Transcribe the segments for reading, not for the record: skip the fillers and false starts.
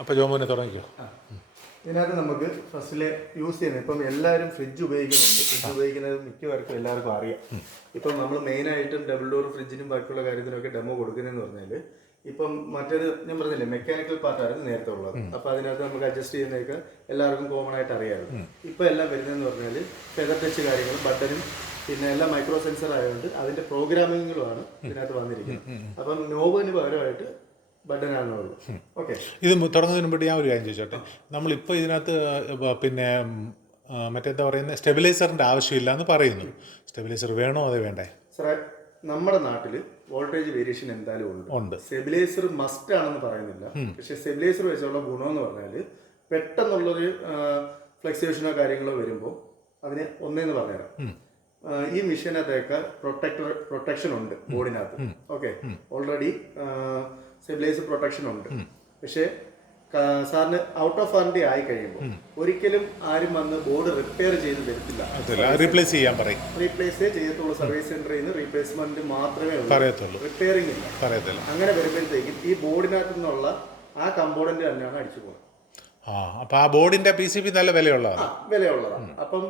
അപ്പോൾ ജോമോനെ തുടങ്ങിക്കോ. ഇതിനകത്ത് നമുക്ക് ഫസ്റ്റിലെ യൂസ് ചെയ്യുന്നത് ഇപ്പം എല്ലാവരും ഫ്രിഡ്ജ് ഉപയോഗിക്കുന്നുണ്ട്. ഫ്രിഡ്ജ് ഉപയോഗിക്കുന്നത് മിക്കവർക്കും എല്ലാവർക്കും അറിയാം. ഇപ്പം നമ്മൾ മെയിനായിട്ടും ഡബിൾ ഡോർ ഫ്രിഡ്ജിനും ബാക്കിയുള്ള കാര്യത്തിനൊക്കെ ഡെമോ കൊടുക്കുന്നതെന്ന് പറഞ്ഞാൽ ഇപ്പം മറ്റേത് ഞാൻ പറഞ്ഞില്ലേ മെക്കാനിക്കൽ പാർട്ടായിരുന്നു നേരത്തെ ഉള്ളത്. അപ്പം അതിനകത്ത് നമുക്ക് അഡ്ജസ്റ്റ് ചെയ്യുന്നതൊക്കെ എല്ലാവർക്കും കോമൺ ആയിട്ട് അറിയാമായിരുന്നു. ഇപ്പം എല്ലാം വരുന്നതെന്ന് പറഞ്ഞാൽ ഫെദർ ടച്ച് കാര്യങ്ങളും ബട്ടനും പിന്നെ എല്ലാം മൈക്രോ സെൻസർ ആയതുകൊണ്ട് അതിൻ്റെ പ്രോഗ്രാമിങ്ങുകളുമാണ് ഇതിനകത്ത് വന്നിരിക്കുന്നത്. അപ്പം നോബിന് പകരമായിട്ട് ബട്ടനാണുള്ളൂ. ഓക്കെ, ഇത് തുടങ്ങുന്നതിന് മുമ്പ് ഞാൻ ഒരു കാര്യം ചോദിച്ചോട്ടെ. നമ്മളിപ്പോൾ ഇതിനകത്ത് പിന്നെ മറ്റേന്താ പറയുന്നത് സ്റ്റെബിലൈസറിൻ്റെ ആവശ്യമില്ല എന്ന് പറയുന്നു. സ്റ്റെബിലൈസർ വേണോ അതേ വേണ്ടേ? സാറേ, നമ്മുടെ നാട്ടിൽ വോൾട്ടേജ് വേരിയേഷൻ എന്തായാലും ഉണ്ട്. സ്റ്റെബിലൈസർ മസ്റ്റ് ആണെന്ന് പറയുന്നില്ല. പക്ഷെ സ്റ്റെബിലൈസർ വെച്ചുള്ള ഗുണമെന്ന് പറഞ്ഞാൽ പെട്ടെന്നുള്ളൊരു ഫ്ലക്സുവേഷനോ കാര്യങ്ങളോ വരുമ്പോൾ അതിന് ഒന്നേന്ന് പറഞ്ഞുതരാം. ഈ മെഷീനകത്തേക്ക് പ്രൊട്ടക്ഷൻ ഉണ്ട് ബോർഡിനകത്ത്. ഓക്കെ, ഓൾറെഡി സ്റ്റെബിലൈസർ പ്രൊട്ടക്ഷൻ ഉണ്ട്. പക്ഷേ സാറിന് ഔട്ട് ഓഫ് വാറണ്ടി ആയി കഴിയുമ്പോൾ ഒരിക്കലും ആരും വന്ന് ബോർഡ് റിപ്പയർ ചെയ്ത് വരത്തില്ല. റീപ്ലേസ് ചെയ്യാൻ പറയും. റീപ്ലേസേ ചെയ്യത്തുള്ളൂ. സർവീസ് സെന്ററിൽ നിന്ന് റീപ്ലേസ്മെന്റ് മാത്രമേ ഉള്ളൂ, റിപ്പയറിംഗ് ഇല്ല. അങ്ങനെ വരുമ്പോഴത്തേക്കും ഈ ബോർഡിനകത്ത് നിന്നുള്ള ആ കമ്പോണന്റ് തന്നെയാണ് അടിച്ചു പോകുന്നത്. അപ്പൊ ആ ബോർഡിന്റെ PCB നല്ല വിലയുള്ളതാണ്. അപ്പം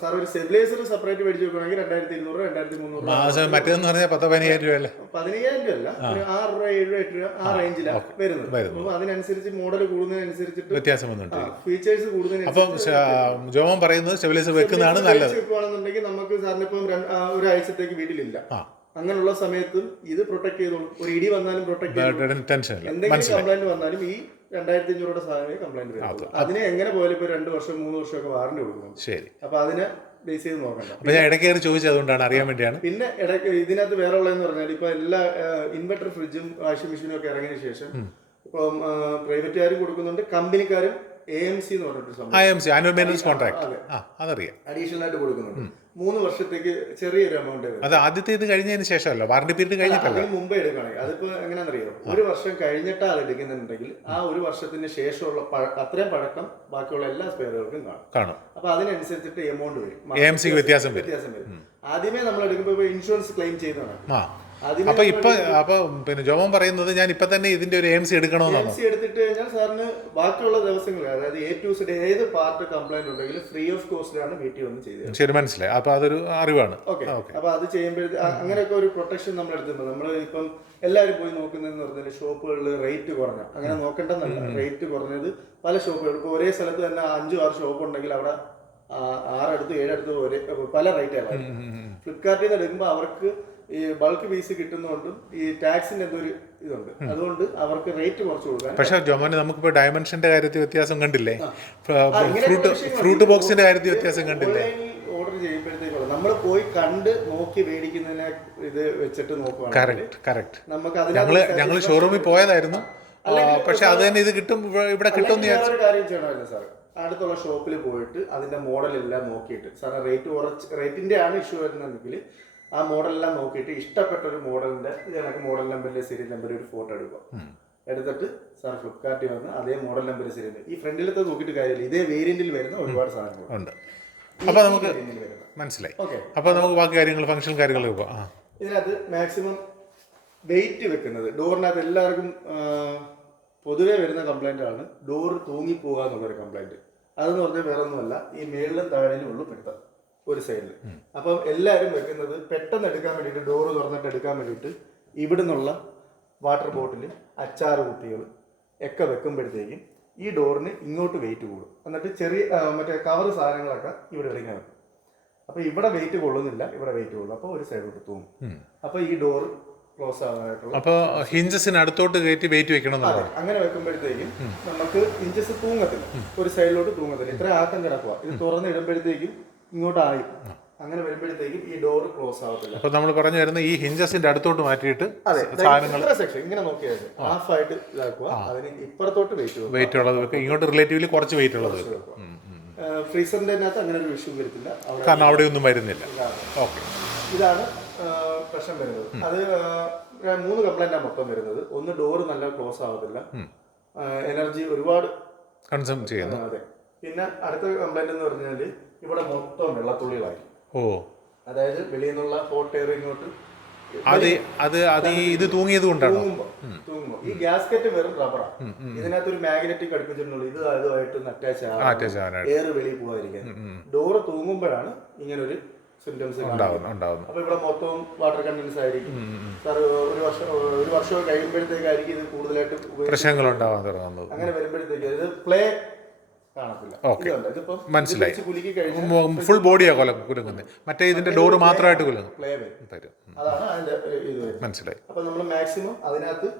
സാർ ഒരു സ്റ്റെബിലൈസർ സെപ്പറേറ്റ് മേടിച്ച് വെക്കുകയാണെങ്കിൽ 2200 2300. മറ്റേന്ന് പറഞ്ഞാൽ 10-15,000 രൂപയല്ലേ? 15,000 രൂപ അല്ല, 6 രൂപ 7 രൂപ 8 രൂപ ആ റേഞ്ചിലാണ് വരുന്നത്. അതിനനുസരിച്ച് മോഡൽ കൂടുന്നതിനനുസരിച്ചിട്ട് വ്യത്യാസം വന്നിട്ട് ഫീച്ചേഴ്സ് കൂടുന്നതിന്. അപ്പം ജോമൻ പറയുന്നത് സ്റ്റെബിലൈസർ വെക്കുന്നതാണ് നല്ലത്. വെക്കുകയാണെന്നുണ്ടെങ്കിൽ നമുക്ക് സാറിന് ഇപ്പം ഒരാഴ്ചത്തേക്ക് വീട്ടിലില്ല. അങ്ങനെയുള്ള സമയത്തും ഇത് പ്രൊട്ടക്ട് ചെയ്തോളും. ഒരു ഇടി വന്നാലും പ്രൊട്ടക്ട് ചെയ്യും. എന്തെങ്കിലും കംപ്ലൈന്റ് വന്നാലും ഈ 2500 സാധനമേ കംപ്ലൈന്റ് വരും. അതിനെ എങ്ങനെ പോയാലും ഇപ്പൊ 2 വർഷം 3 വർഷമൊക്കെ വാറണ്ടി കൊടുക്കണം. ശരി, അപ്പൊ അതിനെ ബേസ് ചെയ്ത് നോക്കണ്ട. ഞാൻ ഇടയ്ക്ക് ചോദിച്ചത് അതുകൊണ്ടാണ്, അറിയാൻ വേണ്ടിയാണ്. പിന്നെ ഇടയ്ക്ക് ഇതിനകത്ത് വേറെ ഉള്ളതെന്ന് പറഞ്ഞാൽ ഇപ്പൊ എല്ലാ ഇൻവെർട്ടർ ഫ്രിഡ്ജും വാഷിംഗ് മെഷീനും ഒക്കെ ഇറങ്ങിയ ശേഷം ഇപ്പം പ്രൈവറ്റുകാരും കൊടുക്കുന്നുണ്ട്, കമ്പനിക്കാരും AMC എന്ന് പറഞ്ഞിട്ട് അതറിയാം അഡീഷണൽ ആയിട്ട് കൊടുക്കുന്നുണ്ട്. 3 വർഷത്തേക്ക് ചെറിയൊരു എമൗണ്ട്. അത് ആദ്യത്തെ ഇത് കഴിഞ്ഞതിന് ശേഷമല്ലോ, വാറണ്ടി പീരീഡ് കഴിഞ്ഞിട്ടല്ല, അതിന് മുമ്പേ എടുക്കുകയാണെങ്കിൽ. അതിപ്പോ എങ്ങനെയാണെന്നറിയോ, 1 വർഷം കഴിഞ്ഞിട്ടാ അത് എടുക്കുന്നുണ്ടെങ്കിൽ ആ 1 വർഷത്തിന് ശേഷമുള്ള അത്രയും പഴക്കം ബാക്കിയുള്ള എല്ലാ സ്പെയറുകൾക്കും കാണും. അപ്പൊ അതിനനുസരിച്ചിട്ട് എമൗണ്ട് വരും, AMC വ്യത്യാസം വരും. ആദ്യമേ നമ്മൾ എടുക്കുമ്പോൾ ഇൻഷുറൻസ് ക്ലെയിം ചെയ്യുന്നതാണ്. അപ്പൊ പിന്നെ ജോമൻ പറയുന്നത് ഞാൻ ഇപ്പൊ തന്നെ ഇതിന്റെ ഒരു AMC എടുക്കണമെന്നാണ്. AMC എടുത്തിട്ട് കഴിഞ്ഞാൽ സാറിന് ബാക്കിയുള്ള ദിവസങ്ങൾ, അതായത് A to Z ഏത് പാർട്ട് കംപ്ലൈന്റ് ഉണ്ടെങ്കിലും ഫ്രീ ഓഫ് കോസ്റ്റിലാണ് വീട്ടിൽ വന്ന് ചെയ്തത്. ശരി, മനസ്സിലായി. അപ്പൊ അതൊരു അറിവാണ്. ഓക്കെ, അപ്പൊ അത് ചെയ്യുമ്പോഴത്തെ അങ്ങനെയൊക്കെ ഒരു പ്രൊട്ടക്ഷൻ നമ്മൾ എടുത്തിട്ടുണ്ട്. നമ്മൾ ഇപ്പം എല്ലാവരും പോയി നോക്കുന്നതെന്ന് പറഞ്ഞാൽ ഷോപ്പുകളിൽ റേറ്റ് കുറഞ്ഞ അങ്ങനെ നോക്കേണ്ടെന്നല്ല, റേറ്റ് കുറഞ്ഞത് പല ഷോപ്പുകൾ ഇപ്പോൾ ഒരേ സ്ഥലത്ത് തന്നെ 5-6 ഷോപ്പ് ഉണ്ടെങ്കിൽ അവിടെ 6 അടുത്ത് 7 അടുത്ത് ഒരേ പല റേറ്റാണ്. ഫ്ലിപ്കാർട്ടിൽ നിന്ന് എടുക്കുമ്പോൾ അവർക്ക് ഈ ബൾക്ക് പീസ് കിട്ടുന്നതുകൊണ്ടും ഈ ടാക്സിന്റെ എന്തൊരു ഇതുണ്ട്, അതുകൊണ്ട് അവർക്ക് റേറ്റ് കുറച്ച് കൊടുക്കാൻ. പക്ഷേ ജോമോന് നമുക്കിപ്പോ ഡയമെൻഷന്റെ കാര്യത്തിൽ വ്യത്യാസം കണ്ടില്ലേ? ഫ്രൂട്ട് ബോക്സിന്റെ കാര്യത്തിൽ വ്യത്യാസം കണ്ടില്ലേ? ഓർഡർ ചെയ്യുമ്പോഴത്തേക്കുള്ള നമ്മൾ പോയി കണ്ട് നോക്കി മേടിക്കുന്നതിനെ ഇത് വെച്ചിട്ട് നോക്കുകയാണ്. നമുക്ക് ഞങ്ങൾ ഷോറൂമിൽ പോയതായിരുന്നു, പക്ഷെ അത് തന്നെ ഇത് കിട്ടും, ഇവിടെ കിട്ടും. ഒരു കാര്യം ചെയ്യണമായിരുന്നു സാർ, അടുത്തുള്ള ഷോപ്പിൽ പോയിട്ട് അതിന്റെ മോഡലെല്ലാം നോക്കിയിട്ട്, സാറ് റേറ്റിന്റെ ആണ് ഇഷ്യൂ വരുന്നതെങ്കിൽ ആ മോഡലെല്ലാം നോക്കിയിട്ട് ഇഷ്ടപ്പെട്ട ഒരു മോഡലിന്റെ ഇതിനൊക്കെ മോഡൽ നമ്പറിലെ സീരിയൽ നമ്പർ ഒരു ഫോട്ടോ എടുക്കുക. എടുത്തിട്ട് സാർ ഫ്ലിപ്കാർട്ടിൽ വന്ന് അതേ മോഡൽ നമ്പർ സീരിയൽ ഈ ഫ്രണ്ടിലത്തെ നോക്കിയിട്ട് കാര്യമില്ല, ഇതേ വേരിയന്റിൽ വരുന്ന ഒരുപാട് സാധനങ്ങളുണ്ട്. അപ്പൊ നമുക്ക് മനസ്സിലായി. അപ്പൊ നമുക്ക് ബാക്കി കാര്യങ്ങൾ, ഫംഗ്ഷൻ കാര്യങ്ങൾ ഇതിനകത്ത് മാക്സിമം വെയിറ്റ് വെക്കുന്നത് ഡോറിനകത്ത് എല്ലാവർക്കും പൊതുവെ വരുന്ന കംപ്ലൈന്റ് ആണ് ഡോർ തൂങ്ങിപ്പോകുക എന്നുള്ളൊരു കംപ്ലൈന്റ്. അതെന്ന് പറഞ്ഞാൽ വേറെ ഒന്നുമല്ല, ഈ മേളിലും താഴെയും ഉള്ളു പെടുത്താം ഒരു സൈഡിൽ. അപ്പം എല്ലാവരും വെക്കുന്നത് പെട്ടെന്ന് എടുക്കാൻ വേണ്ടിയിട്ട്, ഡോറ് തുറന്നിട്ട് എടുക്കാൻ വേണ്ടിയിട്ട് ഇവിടുന്നുള്ള വാട്ടർ ബോട്ടിൽ, അച്ചാറ് കുപ്പികൾ ഒക്കെ വെക്കുമ്പോഴത്തേക്കും ഈ ഡോറിന് ഇങ്ങോട്ട് വെയിറ്റ് കൂടും. എന്നിട്ട് ചെറിയ മറ്റേ കവർ സാധനങ്ങളൊക്കെ ഇവിടെ ഇങ്ങനെ വെക്കും. അപ്പോൾ ഇവിടെ വെയിറ്റ് കൊള്ളുന്നില്ല, ഇവിടെ വെയിറ്റ് കൊള്ളും. അപ്പോൾ ഒരു സൈഡിലോട്ട് തൂങ്ങും. അപ്പോൾ ഈ ഡോർ ക്ലോസ് ആകാനായിട്ടുള്ള, അപ്പോൾ ഹിഞ്ചസിന് അടുത്തോട്ട് കയറ്റി വെയിറ്റ് വെക്കണം. അങ്ങനെ വെക്കുമ്പോഴത്തേക്കും നമുക്ക് ഹിഞ്ചസ് തൂങ്ങത്തില്ല, ഒരു സൈഡിലോട്ട് തൂങ്ങത്തില്ല. ഇത്ര ആക്കം കിടക്കുക. ഇത് തുറന്ന് ഇടുമ്പോഴത്തേക്കും ഇങ്ങോട്ടായി, അങ്ങനെ വരുമ്പോഴത്തേക്കും ഈ ഡോർ ക്ലോസ് ആവത്തില്ല. അപ്പൊ നമ്മൾ പറഞ്ഞു വരുന്ന ഈ ഹിഞ്ചസിന്റെ അടുത്തോട്ട് മാറ്റിയിട്ട് സെക്ഷൻ ഇങ്ങനെ നോക്കിയാൽ ഹാഫ് ആയിട്ട് ഇതാക്കുക. അതിന് ഇപ്പുറത്തോട്ട് വെയിറ്റ് ഉള്ളത് വെക്കുക, ഇങ്ങോട്ട് റിലേറ്റീവ്ലി കുറച്ച് വെയിറ്റ് ഉള്ളത് വെക്കുക. ഫ്രീസറിന്റെ അകത്ത് അങ്ങനെ ഒരു വിഷയം വരത്തില്ല, കാരണം അവിടെ ഒന്നും വരുന്നില്ല. ഓക്കെ, ഇതാണ് പ്രശ്നം വരുന്നത്. അത് 3 കംപ്ലൈന്റാണ് മൊത്തം വരുന്നത്. ഒന്ന്, ഡോർ നല്ല ക്ലോസ് ആവത്തില്ല, എനർജി ഒരുപാട് കൺസ്യൂം ചെയ്യുന്നു. അതെ. പിന്നെ അടുത്ത കംപ്ലൈന്റ് എന്ന് പറഞ്ഞാല് ഇവിടെ മൊത്തം വെള്ളത്തുള്ളികളായി. അതായത് വെളിയിൽ നിന്നുള്ള ഹോട്ട് എയർ ഇങ്ങോട്ട് അത് ഇത് തൂങ്ങിയത് കൊണ്ടാണോ? തൂങ്ങുമ്പോ ഈ ഗ്യാസ്കറ്റ് വെറും റബ്ബറാണ്. ഇതിനകത്ത് ഒരു മാഗ്നറ്റിക് അടുപ്പിച്ചിട്ടുള്ളൂ. ഇത് അതുമായിട്ട് അറ്റാച്ച് ആവാൻ എയർ വെളിയിൽ പോകാതിരിക്കാൻ. ഡോറ് തൂങ്ങുമ്പോഴാണ് ഇങ്ങനെ ഒരു സിംറ്റംസ് ഉണ്ടാവുന്നത്. അപ്പൊ ഇവിടെ മൊത്തം വാട്ടർ കണ്ടൻസ് ആയിരിക്കും. സാർ ഒരു വർഷം കഴിയുമ്പോഴത്തേക്കായിരിക്കും ഇത് കൂടുതലായിട്ട് പ്രശ്നങ്ങൾ ഉണ്ടാവാൻ തുടങ്ങുന്നത്. അങ്ങനെ വരുമ്പോഴത്തേക്ക് ഇത് പ്ലേ കാണത്തില്ല. ഇതിപ്പം മനസ്സിലായി. ഫുൾ ബോഡിയാ കുലുങ്ങുന്നത്. മറ്റേ ഇതിന്റെ ഡോറ് മാത്രമായിട്ട് കുലുങ്ങും. പ്ലേ വരും. അതാണ് അതിന്റെ ഇത്. മനസ്സിലായി. അപ്പൊ നമ്മൾ മാക്സിമം അതിനകത്ത്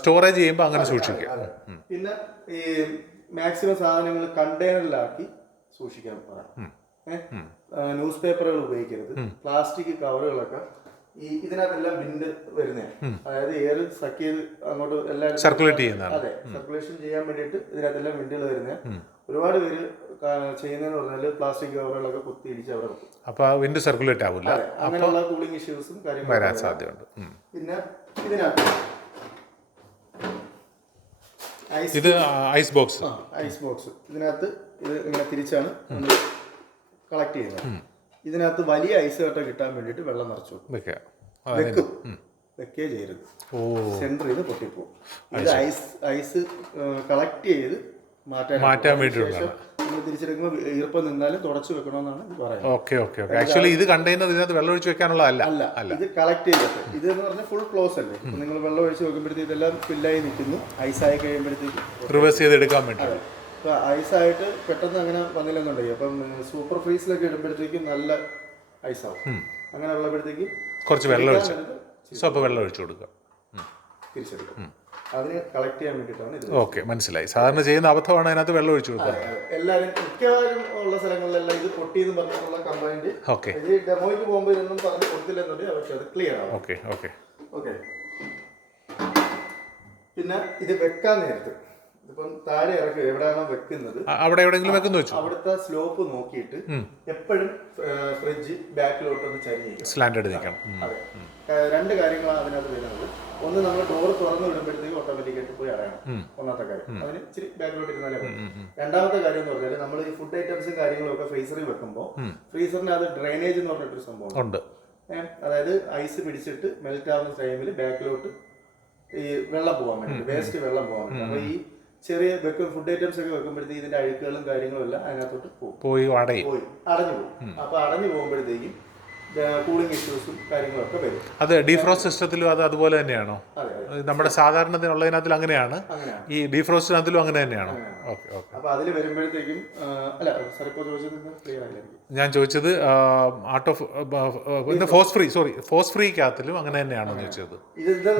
സ്റ്റോറേജ് ചെയ്യുമ്പോൾ അങ്ങനെ സൂക്ഷിക്കുക. പിന്നെ ഈ മാക്സിമം സാധനങ്ങൾ കണ്ടെയ്നറിലാക്കി സൂക്ഷിക്കാൻ പറയാം. ന്യൂസ് പേപ്പറുകൾ ഉപയോഗിക്കരുത്. പ്ലാസ്റ്റിക് കവറുകളൊക്കെ ഇതിനകത്തെല്ലാം വിൻഡ് വരുന്നതാണ്. അതായത് എയർ സക്ക് ചെയ്ത് അങ്ങോട്ട് എല്ലാം സർക്കുലേറ്റ് ചെയ്യുന്നതാണ്. അതെ, സർക്കുലേഷൻ ചെയ്യാൻ വേണ്ടിയിട്ട് ഇതിനകത്തെല്ലാം വിൻഡുകൾ വരുന്നത്. ഒരുപാട് പേര് ചെയ്യുന്നതെന്ന് പറഞ്ഞാൽ പ്ലാസ്റ്റിക് കവറുകളൊക്കെ കുത്തി ഇടിച്ച് അവിടെ വെക്കും. അപ്പൊ വിൻഡ് സർക്കുലേറ്റ് ആവില്ല. അങ്ങനെയുള്ള കൂളിംഗ് ഇഷ്യൂസും കാര്യങ്ങളും വരാൻ സാധ്യതയുണ്ട്. പിന്നെ ഇതിനകത്ത് ഇത് ഐസ് ബോക്സ് ഇതിനകത്ത് ഇത് ഇങ്ങനെ തിരിച്ചാണ് കളക്ട് ചെയ്യുന്നത്. ഇതിനകത്ത് വലിയ ഐസ് കട്ട കിട്ടാൻ വേണ്ടിയിട്ട് വെള്ളം നിറച്ചു വെക്കേ ചെയ്യരുത്. സെന്റർ ചെയ്ത് പൊട്ടിപ്പോകും. ഇത് ഐസ് കളക്ട് ചെയ്ത് മാറ്റാൻ വേണ്ടിയിട്ടുള്ള തിരിച്ചെടുക്കുമ്പോൾ ഈർപ്പം നിന്നാലും തുടച്ചു വെക്കണമെന്നാണ് പറയുന്നത്. ഓക്കെ. ആക്ച്വലി ഇത് കണ്ടെയ്നർ ഇതിനകത്ത് വെള്ളം ഒഴിച്ച് വെക്കാനുള്ള അല്ല, ഇത് കളക്ട് ചെയ്തിട്ട് ഇത് എന്ന് പറഞ്ഞാൽ ഫുൾ ക്ലോസ് അല്ലേ. നിങ്ങൾ വെള്ളം ഒഴിച്ച് വെക്കുമ്പോഴത്തേക്ക് ഇതെല്ലാം ഫില്ലായി നിൽക്കുന്നു. ഐസായി കഴിയുമ്പോഴത്തേക്ക് റിവേഴ്സ് ചെയ്ത് എടുക്കാൻ വേണ്ടി. ഇപ്പം ഐസായിട്ട് പെട്ടെന്ന് അങ്ങനെ വന്നില്ലെന്നുണ്ടെങ്കിൽ അപ്പം സൂപ്പർ ഫ്രീസിലൊക്കെ ഇടുമ്പോഴത്തേക്കും നല്ല ഐസാവും. അങ്ങനെ ഉള്ളപ്പോഴത്തേക്ക് കുറച്ച് വെള്ളം ഒഴിച്ച് സ്വപ്പം വെള്ളം ഒഴിച്ചു കൊടുക്കുക, തിരിച്ചെടുക്കും. അതിന് കളക്ട് ചെയ്യാൻ വേണ്ടിയിട്ടാണ് ഇത്. ഓക്കെ, മനസ്സിലായി. സാധാരണ ചെയ്യുന്ന അബദ്ധമാണ് അതിനകത്ത് വെള്ളം ഒഴിച്ചു കൊടുക്കുക. എല്ലാവരും മിക്കവാറും ഉള്ള സ്ഥലങ്ങളിലെല്ലാം ഇത് പൊട്ടിയെന്ന് പറഞ്ഞിട്ടുള്ള കംപ്ലൈന്റ്. ഓക്കെ, ഇത് ഡെമോയ്ക്ക് പോകുമ്പോൾ ഇതൊന്നും പറഞ്ഞ് കൊടുത്തില്ലെന്നുണ്ടെങ്കിൽ പക്ഷെ അത് ക്ലിയർ ആവും. ഓക്കെ. പിന്നെ ഇത് വെക്കാൻ നേരത്ത് ഇപ്പം താഴെ ഇറക്കി എവിടെയാണോ വെക്കുന്നത് അവിടെ എവിടെയെങ്കിലും വെക്കുന്നു വെച്ചു അവിടുത്തെ സ്ലോപ്പ് നോക്കിയിട്ട് എപ്പോഴും ഫ്രിഡ്ജ് ബാക്കിലോട്ടൊന്ന് ചരിഞ്ഞ് സ്ലാൻഡഡ് നിൽക്കണം. അതെ, രണ്ട് കാര്യങ്ങളാണ് അതിനകത്ത് വരുന്നത്. ഒന്ന്, നമ്മൾ ഡോർ തുറന്നു വിടുമ്പോഴത്തേക്ക് ഓട്ടോമാറ്റിക്കായിട്ട് പോയി അടയണം. ഒന്നാമത്തെ കാര്യം, അതിന് ഇച്ചിരി ബാക്കിലോട്ട് ഇരുന്നാലേ പറ്റും. രണ്ടാമത്തെ കാര്യം എന്ന് പറഞ്ഞാൽ നമ്മൾ ഈ ഫുഡ് ഐറ്റംസും കാര്യങ്ങളും ഒക്കെ ഫ്രീസറിൽ വെക്കുമ്പോൾ ഫ്രീസറിനകത്ത് ഡ്രെയിനേജ് എന്ന് പറഞ്ഞിട്ടൊരു സംഭവം ഉണ്ട്. അതായത് ഐസ് പിടിച്ചിട്ട് മെൽറ്റ് ആവുന്ന ടൈമിൽ ബാക്കിലോട്ട് ഈ വെള്ളം പോകാൻ വേണ്ടി, വേസ്റ്റ് വെള്ളം പോകാൻ വേണ്ടി. അപ്പൊ ഈ ചെറിയ ഫുഡ് ഐറ്റംസ് ഒക്കെ വെക്കുമ്പോഴത്തേക്ക് ഇതിന്റെ അഴുക്കുകളും കാര്യങ്ങളും എല്ലാം അതിനകത്തോട്ട് പോയി അടഞ്ഞു പോകും. അപ്പൊ അടഞ്ഞു പോകുമ്പോഴത്തേക്കും കൂളിംഗ് ഇഷ്യൂസും കാര്യങ്ങളൊക്കെ വരും. അത് ഡീഫ്രോസ്റ്റ് സിസ്റ്റത്തിലും അതുപോലെ തന്നെയാണോ? നമ്മുടെ സാധാരണത്തിനുള്ളതിനകത്തിൽ അങ്ങനെയാണ്, ഈ ഡീഫ്രോസ്റ്റിനകത്തിലും അങ്ങനെ തന്നെയാണോ? ഓക്കെ. അപ്പൊ അതിൽ വരുമ്പോഴത്തേക്കും ഞാൻ ചോദിച്ചത് ഫോസ് ഫ്രീക്കകത്തിലും അങ്ങനെ തന്നെയാണോ ചോദിച്ചത്.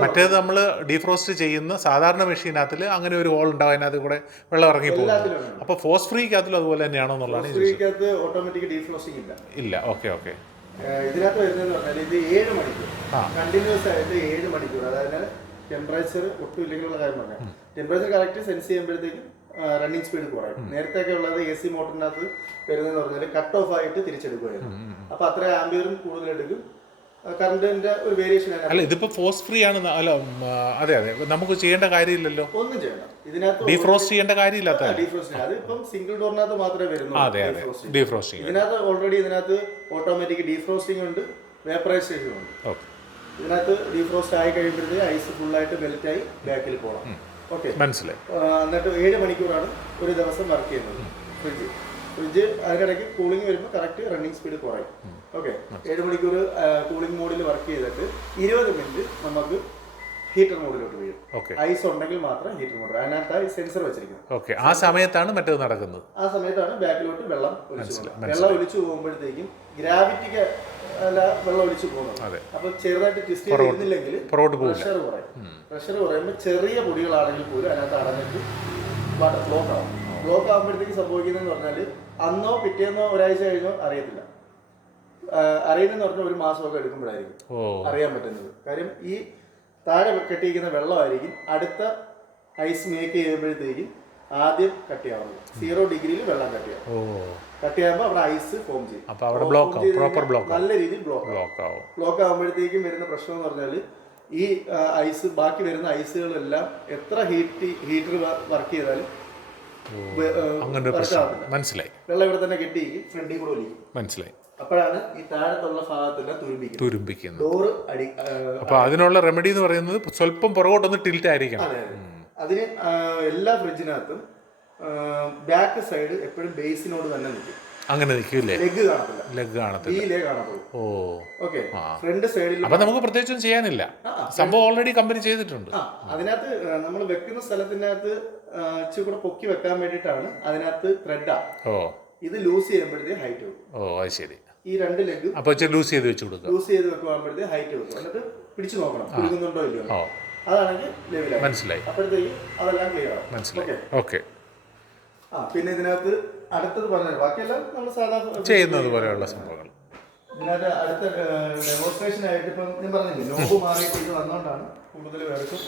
മറ്റേത് നമ്മൾ ഡീഫ്രോസ്റ്റ് ചെയ്യുന്ന സാധാരണ മെഷീനകത്തിൽ അങ്ങനെ ഒരു ഹോൾ ഉണ്ടാവും, അതിനകത്ത് കൂടെ വെള്ളം ഇറങ്ങി പോകും. അപ്പൊ ഫോസ് ഫ്രീക്കകത്തിലും അതുപോലെ തന്നെയാണോ എന്നുള്ളതാണ് ഓട്ടോമാറ്റിക് ഡീഫ്രോസ്റ്റിംഗ് ഇല്ല. ഓക്കെ. ഇതിനകത്ത് വരുന്നതെന്ന് പറഞ്ഞാൽ ഇത് 7 മണിക്കൂർ കണ്ടിന്യൂസ് ആയിട്ട് 7 മണിക്കൂർ, അതായത് ടെമ്പറേച്ചർ ഒട്ടും ഇല്ലെങ്കിലുള്ള കാര്യം പറഞ്ഞാൽ ടെമ്പറേച്ചർ കറക്റ്റ് സെൻസ് ചെയ്യുമ്പോഴത്തേക്കും റണ്ണിങ് സ്പീഡ് കുറയും. നേരത്തെ ഒക്കെ ഉള്ളത് AC മോട്ടറിനകത്ത് വരുന്നതെന്ന് പറഞ്ഞാൽ കട്ട് ഓഫ് ആയിട്ട് തിരിച്ചെടുക്കുമായിരുന്നു. അപ്പൊ അത്ര ആംബിയറും കൂടുതലെടുക്കും, കറണ്ടിന്റെ ഒരു വേരിയേഷൻ. അല്ല, ഇതിപ്പോ ഫോഴ്സ് ഫ്രീ ആണ്. അല്ല, അതെ, നമുക്ക് ചെയ്യേണ്ട കാര്യമില്ലല്ലോ, ഒന്നും ചെയ്യണം. ഇതിനകത്ത് ഡീഫ്രോസ്റ്റ് ചെയ്യേണ്ട കാര്യമില്ലാത്ത ഡീഫ്രോസ്റ്റിംഗ് അത് ഇപ്പം സിംഗിൾ ഡോറിനകത്ത് മാത്രമേ വരുന്നുള്ളൂ. ഡീഫ്രോസ്റ്റിംഗ് ഇതിനകത്ത് ഓൾറെഡി ഇതിനകത്ത് ഓട്ടോമാറ്റിക് ഡീഫ്രോസ്റ്റിംഗ് ഉണ്ട്, വേപ്പറൈസേഷൻ ഉണ്ട്. ഇതിനകത്ത് ഡീഫ്രോസ്റ്റ് ആയി കഴിയുമ്പോഴത്തേക്ക് ഐസ് ഫുള്ളായിട്ട് മെൽറ്റായി ബാക്കിൽ പോകണം. ഓക്കെ, മനസ്സിലായി. എന്നിട്ട് 7 മണിക്കൂറാണ് ഒരു ദിവസം വർക്ക് ചെയ്യുന്നത് ഫ്രിഡ്ജ്. അതിനിടയ്ക്ക് കൂളിംഗ് വരുമ്പോൾ കറക്റ്റ് റണ്ണിങ് സ്പീഡ് കുറയും. ഓക്കെ, 7 മണിക്കൂർ കൂളിംഗ് മോഡിൽ വർക്ക് ചെയ്തിട്ട് 20 മിനിറ്റ് നമുക്ക് ഹീറ്റർ മോഡിലോട്ട് വീഴും. ഐസ് ഉണ്ടെങ്കിൽ മാത്രം ഹീറ്റർ മോഡ്, അതിനകത്ത് സെൻസർ വെച്ചിരിക്കുന്നത്. ആ സമയത്താണ് മറ്റേത് നടക്കുന്നത്. ആ സമയത്താണ് ബാക്കിലോട്ട് വെള്ളം ഒലിച്ചു പോകുമ്പോഴത്തേക്കും ഗ്രാവിറ്റിക്ക് അല്ല വെള്ളം ഒലിച്ചു പോകുന്നത്. അപ്പൊ ചെറുതായിട്ട് ട്വിസ്റ്റ് ചെയ്തിരുന്നില്ലെങ്കിൽ പ്രഷർ കുറയുമ്പോൾ ചെറിയ പൊടികളാണെങ്കിൽ പോലും അതിനകത്ത് അടഞ്ഞിട്ട് ബ്ലോക്ക് ആവും. ബ്ലോക്ക് ആകുമ്പോഴത്തേക്ക് സംഭവിക്കുന്നതെന്ന് പറഞ്ഞാൽ അന്നോ പിറ്റേന്നോ ഒരാഴ്ച കഴിഞ്ഞോ അറിയത്തില്ല. അറിയുന്നതെന്ന് പറഞ്ഞാൽ 1 മാസമൊക്കെ എടുക്കുമ്പോഴായിരിക്കും അറിയാൻ പറ്റുന്നത്. കാര്യം ഈ താഴെ കെട്ടിയിരിക്കുന്ന വെള്ളമായിരിക്കും അടുത്ത ഐസ് മേക്ക് ചെയ്യുമ്പോഴത്തേക്കും ആദ്യം കട്ടിയാവുന്നത്. 0 ഡിഗ്രിയിൽ വെള്ളം കട്ടിയാകുമ്പോൾ അവിടെ ഐസ് ഫോം ചെയ്യും. നല്ല രീതിയിൽ ബ്ലോക്ക് ആകുമ്പോഴത്തേക്കും വരുന്ന പ്രശ്നം എന്ന് പറഞ്ഞാൽ ഈ ഐസ് ബാക്കി വരുന്ന ഐസുകളെല്ലാം എത്ര ഹീറ്റർ വർക്ക് ചെയ്താലും മനസ്സിലായി. വെള്ളം ഇവിടെ തന്നെ കെട്ടിയിരിക്കും, ഫ്രണ്ടിൽ കൂടെ ഒലിക്കും. മനസ്സിലായി. അപ്പോഴാണ് ഈ താഴത്തുള്ള ഭാഗത്തെല്ലാം തുരുമ്പിക്കുന്നത്. ഡോറ് അടി. അപ്പോൾ അതിനുള്ള റെമഡി എന്ന് പറയുന്നത് സ്വല്പം പുറകോട്ടൊന്ന് ടിൽറ്റ് ആയിരിക്കണം. അതെ, അതിന് എല്ലാ ഫ്രിഡ്ജിനകത്തും ബാക്ക് സൈഡ് എപ്പോഴും ബേസിനോട് തന്നെ നിൽക്കും. അങ്ങനെ നിൽക്കില്ലേ? ലെഗ് കാണത്തില്ല. ഓ, ഓക്കെ. ഫ്രണ്ട് സൈഡിൽ അപ്പൊ നമുക്ക് പ്രത്യേകിച്ചും ചെയ്യാനില്ല, സംഭവം ഓൾറെഡി കമ്പനി ചെയ്തിട്ടുണ്ട്. അതിനകത്ത് നമ്മൾ വെക്കുന്ന സ്ഥലത്തിനകത്ത് ഇച്ചിരി കൂടെ പൊക്കി വെക്കാൻ വേണ്ടിയിട്ടാണ് അതിനകത്ത് ത്രെഡാ. ഓ, ഇത് ലൂസ് ചെയ്യുമ്പോഴത്തേക്ക് ഹൈറ്റ് വെക്കും. ഓ, അത് ശരി. ഈ രണ്ട് ലെഗ് അപ്പൊ ലൂസ് ചെയ്ത് വെച്ച് കൊടുക്കുക. ലൂസ് ചെയ്ത് വെക്കുമ്പോഴത്തേക്ക് ഹൈറ്റ് വെക്കും. എന്നിട്ട് പിടിച്ചു നോക്കണം കുടുങ്ങുന്നുണ്ടോ ഇല്ലയോ. അതാണെങ്കിൽ ലെവലായി. മനസ്സിലായി. അപ്പോഴത്തേക്ക് അതെല്ലാം ക്ലിയർ ആവും. മനസ്സിലായി. ഓക്കെ. പിന്നെ ഇതിനകത്ത് അടുത്തത് പറഞ്ഞത് ബാക്കിയെല്ലാം നമ്മൾ സാധാരണ ചെയ്യുന്നത് പോലെയുള്ള സംഭവങ്ങൾ. ഇതിനകത്ത് അടുത്ത ഡെമോൺസ്ട്രേഷൻ ആയിട്ട് ഇപ്പം ഞാൻ പറഞ്ഞില്ലേ, നോബ് മാറിയിട്ട് ഇത് വന്നുകൊണ്ടാണ് കൂടുതൽ പേർക്കും